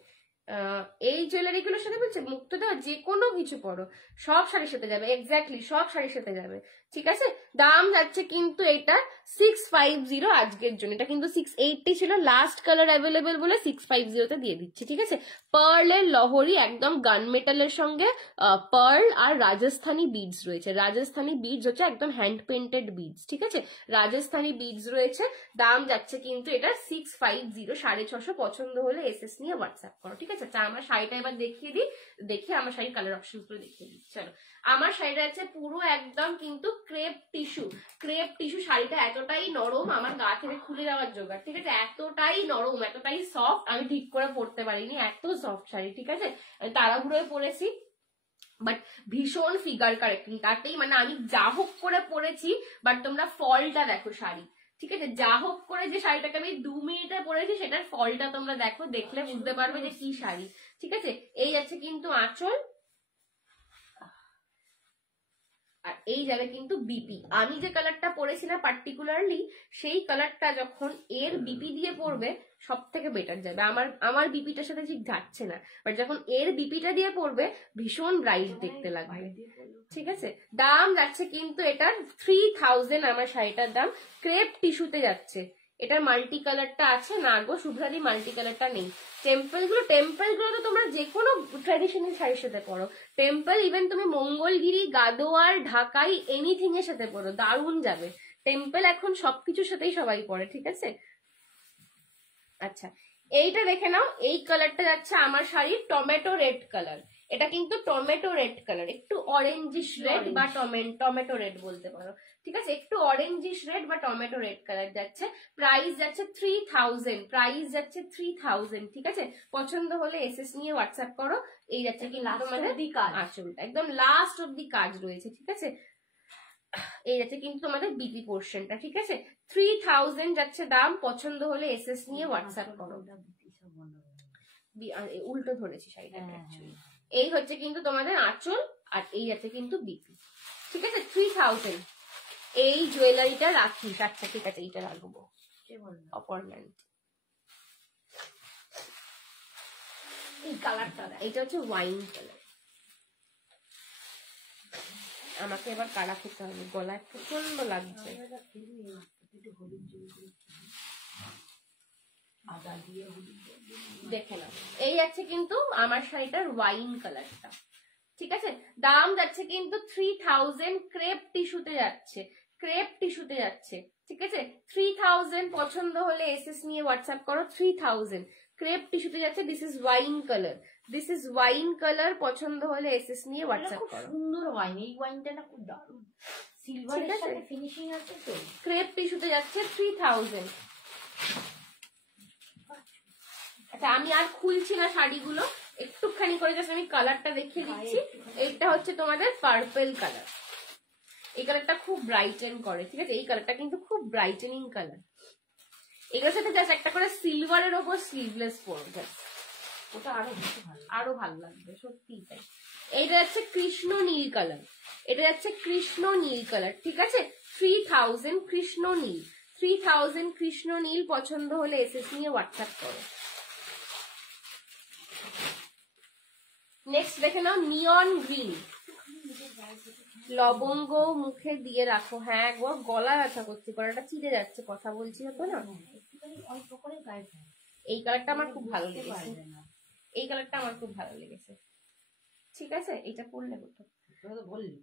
এই জুয়েলারি গুলোর সাথে বলছে মুক্ত দেওয়া যে কোনো কিছু পরো, সব শাড়ির সাথে যাবে, এক্স্যাক্টলি সব শাড়ির সাথে যাবে, ঠিক আছে। দাম যাচ্ছে কিন্তু এটা 650 আজকের জন্য। এটা কিন্তু 680 ছিল, লাস্ট কালার অ্যাভেলেবেল বলে 650 তে দিয়ে দিচ্ছি, ঠিক আছে। পার্লের লহরি, একদম গান মেটালের সঙ্গে পার্ল আর রাজস্থানী বিডস রয়েছে। রাজস্থানী বিডস হচ্ছে একদম হ্যান্ড পেন্টেড বিডস, ঠিক আছে। রাজস্থানী বিডস রয়েছে, দাম যাচ্ছে কিন্তু এটা 650, 650। পছন্দ হলে এসএস নিয়ে হোয়াটসঅ্যাপ করো, ঠিক আছে। আমার শাড়িটা এবার দেখিয়ে দিই, দেখে আমার শাড়ির কালার অপশন গুলো দেখিয়ে দিই। চলো আমার শাড়িটা আছে পুরো একদম কিন্তু ক্রেপ টিস্যু শাড়িটা এতটাই নরম, আমার গা থেকে খুলে যাওয়ার জোগাড়, ঠিক আছে। এতটাই নরম, এতটাই সফট, আমি ঠিক করে পরতে পারিনি, এত সফট শাড়ি, ঠিক আছে। আমি তাড়াহুড়োয় পরেছি, বাট ভীষণ ফিগার কারেক্টিং, তাতেই মানে আমি যা হোক করে পরেছি, বাট তোমরা ফলটা দেখো শাড়ি, ঠিক আছে। যা হোক করে যে শাড়িটাকে আমি 2 মিনিটে পরেছি, সেটার ফলটা তোমরা দেখো, দেখলে বুঝতে পারবে যে কি শাড়ি, ঠিক আছে। এই আছে কিন্তু আঁচল, আর এই যাবে কিন্তু বিপি। আমি যে কালারটা পরেছিলাম পার্টিকুলারলি সেই কালারটা যখন এর বিপি দিয়ে পরবে সব থেকে বেটার যাবে। আমার বিপিটার সাথে ঠিক যাচ্ছে না, বাট যখন এর বিপিটা দিয়ে পরবে ভীষণ ব্রাইট দেখতে লাগবে। ঠিক আছে, দাম যাচ্ছে কিন্তু এটার 3000। আমার শাড়িটার দাম ক্রেপ টিস্যুতে যাচ্ছে। এটার মাল্টি কালারটা আছে না গো শুভ্রাদি, মাল্টি কালারটা নেই। টেম্পল গুলো তো তোমরা যে কোনো ট্র্যাডিশনাল শাড়ির সাথে পরো। টেম্পল ইভেন তুমি মঙ্গলগিরি, গাদোয়ার, ঢাকাই এনিথিং এর সাথে পরো, দারুণ যাবে। টেম্পল এখন সবকিছুর সাথেই সবাই পরে। ঠিক আছে, আচ্ছা এইটা দেখে নাও। এই কালারটা যাচ্ছে আমার শাড়ির টমেটো রেড কালার। এটা কিন্তু টমেটো রেড কালার, একটু অরেঞ্জিশ রেড বা টমেটো রেড বলতে পারো। ঠিক আছে, একটু অরেঞ্জিশ রেড বা টমেটো রেড কালার যাচ্ছে। প্রাইস যাচ্ছে 3000, প্রাইস যাচ্ছে 3000। ঠিক আছে, পছন্দ হলে এসএস নিয়ে হোয়াটসঅ্যাপ করো। এই যাচ্ছে কি তোমাদের আঁচলটা একদম লাস্ট অব্দি কাজ রয়েছে। ঠিক আছে, এই যাচ্ছে কিন্তু তোমাদের বিপি পোর্শনটা। ঠিক আছে, 3000 যাচ্ছে দাম। পছন্দ হলে এসএস নিয়ে হোয়াটসঅ্যাপ করো। উল্টো ধরেছি শাড়িটা। এই হচ্ছে কিন্তু তোমাদের আঁচল, আর এই যাচ্ছে কিন্তু বিপি। ঠিক আছে, 3000। এই জুয়েলারিটা রাখি। আচ্ছা ঠিক আছে, এইটা রাখবো। অপরল্যান্ড এই কালারটা, এটা হচ্ছে ওয়াইন কালার। আমাকে এবার কাড়া খেতে হবে, গলায় প্রচন্ড লাগছে। দেখে নাও, এই যাচ্ছে কিন্তু আমার শাড়িটার ওয়াইন কালারটা। ঠিক আছে, দাম যাচ্ছে কিন্তু 3000। ক্রেপ টিস্যুতে যাচ্ছে, ক্রেপ টিস্যুতে যাচ্ছে। ঠিক আছে, 3000। পছন্দ হলে এসএস নিয়ে হোয়াটসঅ্যাপ করো। 3000 ক্রেপ টিস্যুতে যাচ্ছে। This is wine colour, this is wine colour. পছন্দ হলে এসএস নিয়ে হোয়াটসঅ্যাপ করো। সুন্দর ওয়াইন, এই ওয়াইনটা না খুব দারুণ, সিলভারের সাথে ফিনিশিং আছে তো। ক্রেপ টিস্যুতে যাচ্ছে 3000। আচ্ছা আমি আর খুলছি না শাড়িগুলো, একটুখানি করে জাস্ট আমি কালারটা দেখিয়ে দিচ্ছি। এইটা হচ্ছে তোমাদের পার্পল কালার। এই কালারটা খুব ব্রাইটেন করে। ঠিক আছে, এই কালারটা কিন্তু খুব ব্রাইটেনিং কালার। এটার সাথে জাস্ট একটা করে সিলভারের ওপর স্লিভলেস পরবে, ওটা আরো ভালো লাগবে সত্যি তাই। এইটা যাচ্ছে কৃষ্ণ নীল কালার, এটা যাচ্ছে কৃষ্ণ নীল কালার। ঠিক আছে, 3000 কৃষ্ণ নীল, 3000 কৃষ্ণ নীল। পছন্দ হলে এসএস নিয়ে হোয়াটসঅ্যাপ করো। নেক্সট দেখে নাও নিয়ন গ্রিন। লবঙ্গ মুখে দিয়ে রাখো। হ্যাঁ একবার গলা ব্যথা করছে, গলাটা চিড়ে যাচ্ছে, কথা বলছি তো না। এই কালারটা আমার খুব ভালো লেগেছে, এই কালারটা আমার খুব ভালো লেগেছে। ঠিক আছে, এটা পরলে হতো বললি।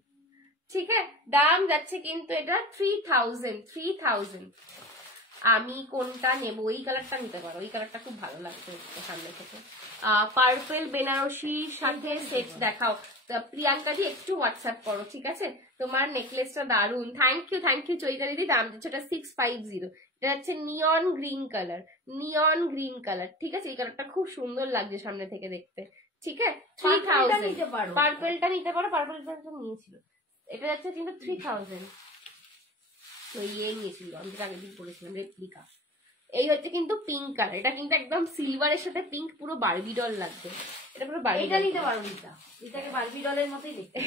ঠিক আছে, দাম যাচ্ছে কিন্তু এটা 3000, 3000। আমি কোনটা নেবো? এই কালারটা নিতে পারো, এই কালারটা খুব ভালো লাগছে সামনে থেকে। পার্পল বেনারসির সাথে সেট দেখাও। প্রিয়াঙ্কা দি একটু হোয়াটসঅ্যাপ করো। ঠিক আছে, তোমার নেকলেসটা দারুন। থ্যাংক ইউ চৈতালি দি। দাম দিচ্ছে এটা 650। এটা হচ্ছে নিয়ন গ্রিন কালার, নিয়ন গ্রিন কালার। ঠিক আছে, এই কালারটা খুব সুন্দর লাগছে সামনে থেকে দেখতে। ঠিক আছে, 3000। পার্পলটা নিতে পারো, পার্পলটা নিয়েছিল। এটা যাচ্ছে কিন্তু 3000। তো এই নিয়েছিল, আমি যেটা আগের দিন পরেছিলাম রেপ্লিকা। এই হচ্ছে কিন্তু পিঙ্ক কালার, এটা কিন্তু একদম সিলভারের সাথে পিঙ্ক, পুরো বারবি ডল লাগবে। এটা পুরো বারবি ডল নিতে পারো। এটাকে বারবি ডলের মতোই দেখতে।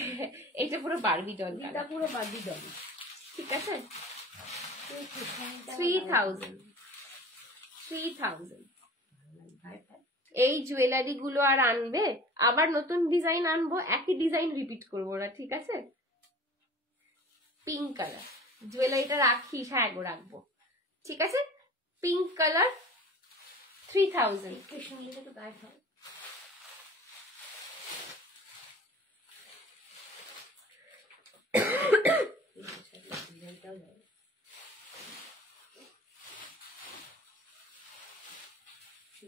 এটা পুরো বারবি ডল, এটা পুরো বারবি ডল। ঠিক আছে, 3000, 3000। এই জুয়েলারি গুলো আর আনবে? আবার নতুন ডিজাইন আনবো, একই ডিজাইন রিপিট করবো না। ঠিক আছে, পিঙ্ক কালার জুয়েলারিটা রাখিস? হ্যাঁ গো রাখবো। ঠিক আছে, পিঙ্ক কালার 3000। কৃষ্ণলীলা তো গায়ে হয়।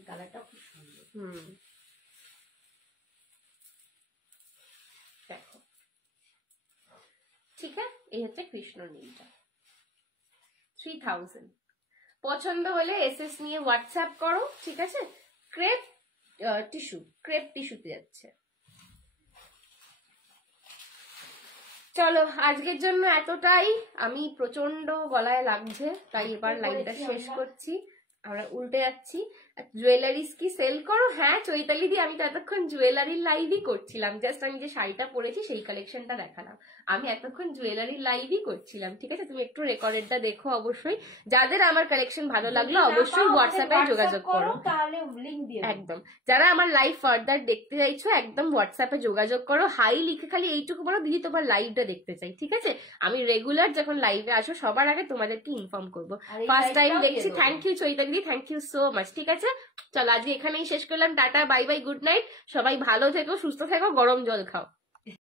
কালারটা খুব সুন্দর। দেখো, ঠিক আছে, এই হচ্ছে কৃষ্ণ নীলটা, 3000। পছন্দ হলে এসএস নিয়ে হোয়াটসঅ্যাপ করো। ঠিক আছে, ক্রেপ টিস্যু, ক্রেপ টিস্যুতে যাচ্ছে। চলো আজকের জন্য এতটাই। আমি প্রচন্ড গলায় লাগছে, তাই এবার লাইভটা শেষ করছি। আমরা উল্টে যাচ্ছি। জুয়েলারিস কি সেল করো? হ্যাঁ চৈতালি দি, আমি তো এতক্ষণ জুয়েলারির লাইভই করছিলাম, জাস্ট আমি যে শাড়িটা পরেছি সেই কালেকশনটা দেখালাম, আমি এতক্ষণ জুয়েলারির লাইভই করছিলাম। ঠিক আছে, তুমি একটু রেকর্ডেডটা দেখো অবশ্যই। যাদের আমার কালেকশন ভালো লাগলো অবশ্যই হোয়াটসঅ্যাপে যোগাযোগ করো, তাহলে লিংক দিয়ে একদম। যারা আমার লাইভ ফার্দার দেখতে চাইছো একদম হোয়াটসঅ্যাপে যোগাযোগ করো, হাই লিখে খালি এইটুকু বলো দিদি তোমার লাইভটা দেখতে চাই। ঠিক আছে, আমি রেগুলার যখন লাইভে আসো সবার আগে তোমাদেরকে ইনফর্ম করবো। ফার্স্ট টাইম দেখছি, thank you Chaitali, thank you so much. ঠিক আছে, চলো আজকে এখানেই শেষ করলাম, tata bye bye good night, সবাই ভালো থেকো সুস্থ থেকো, গরম জল খাও।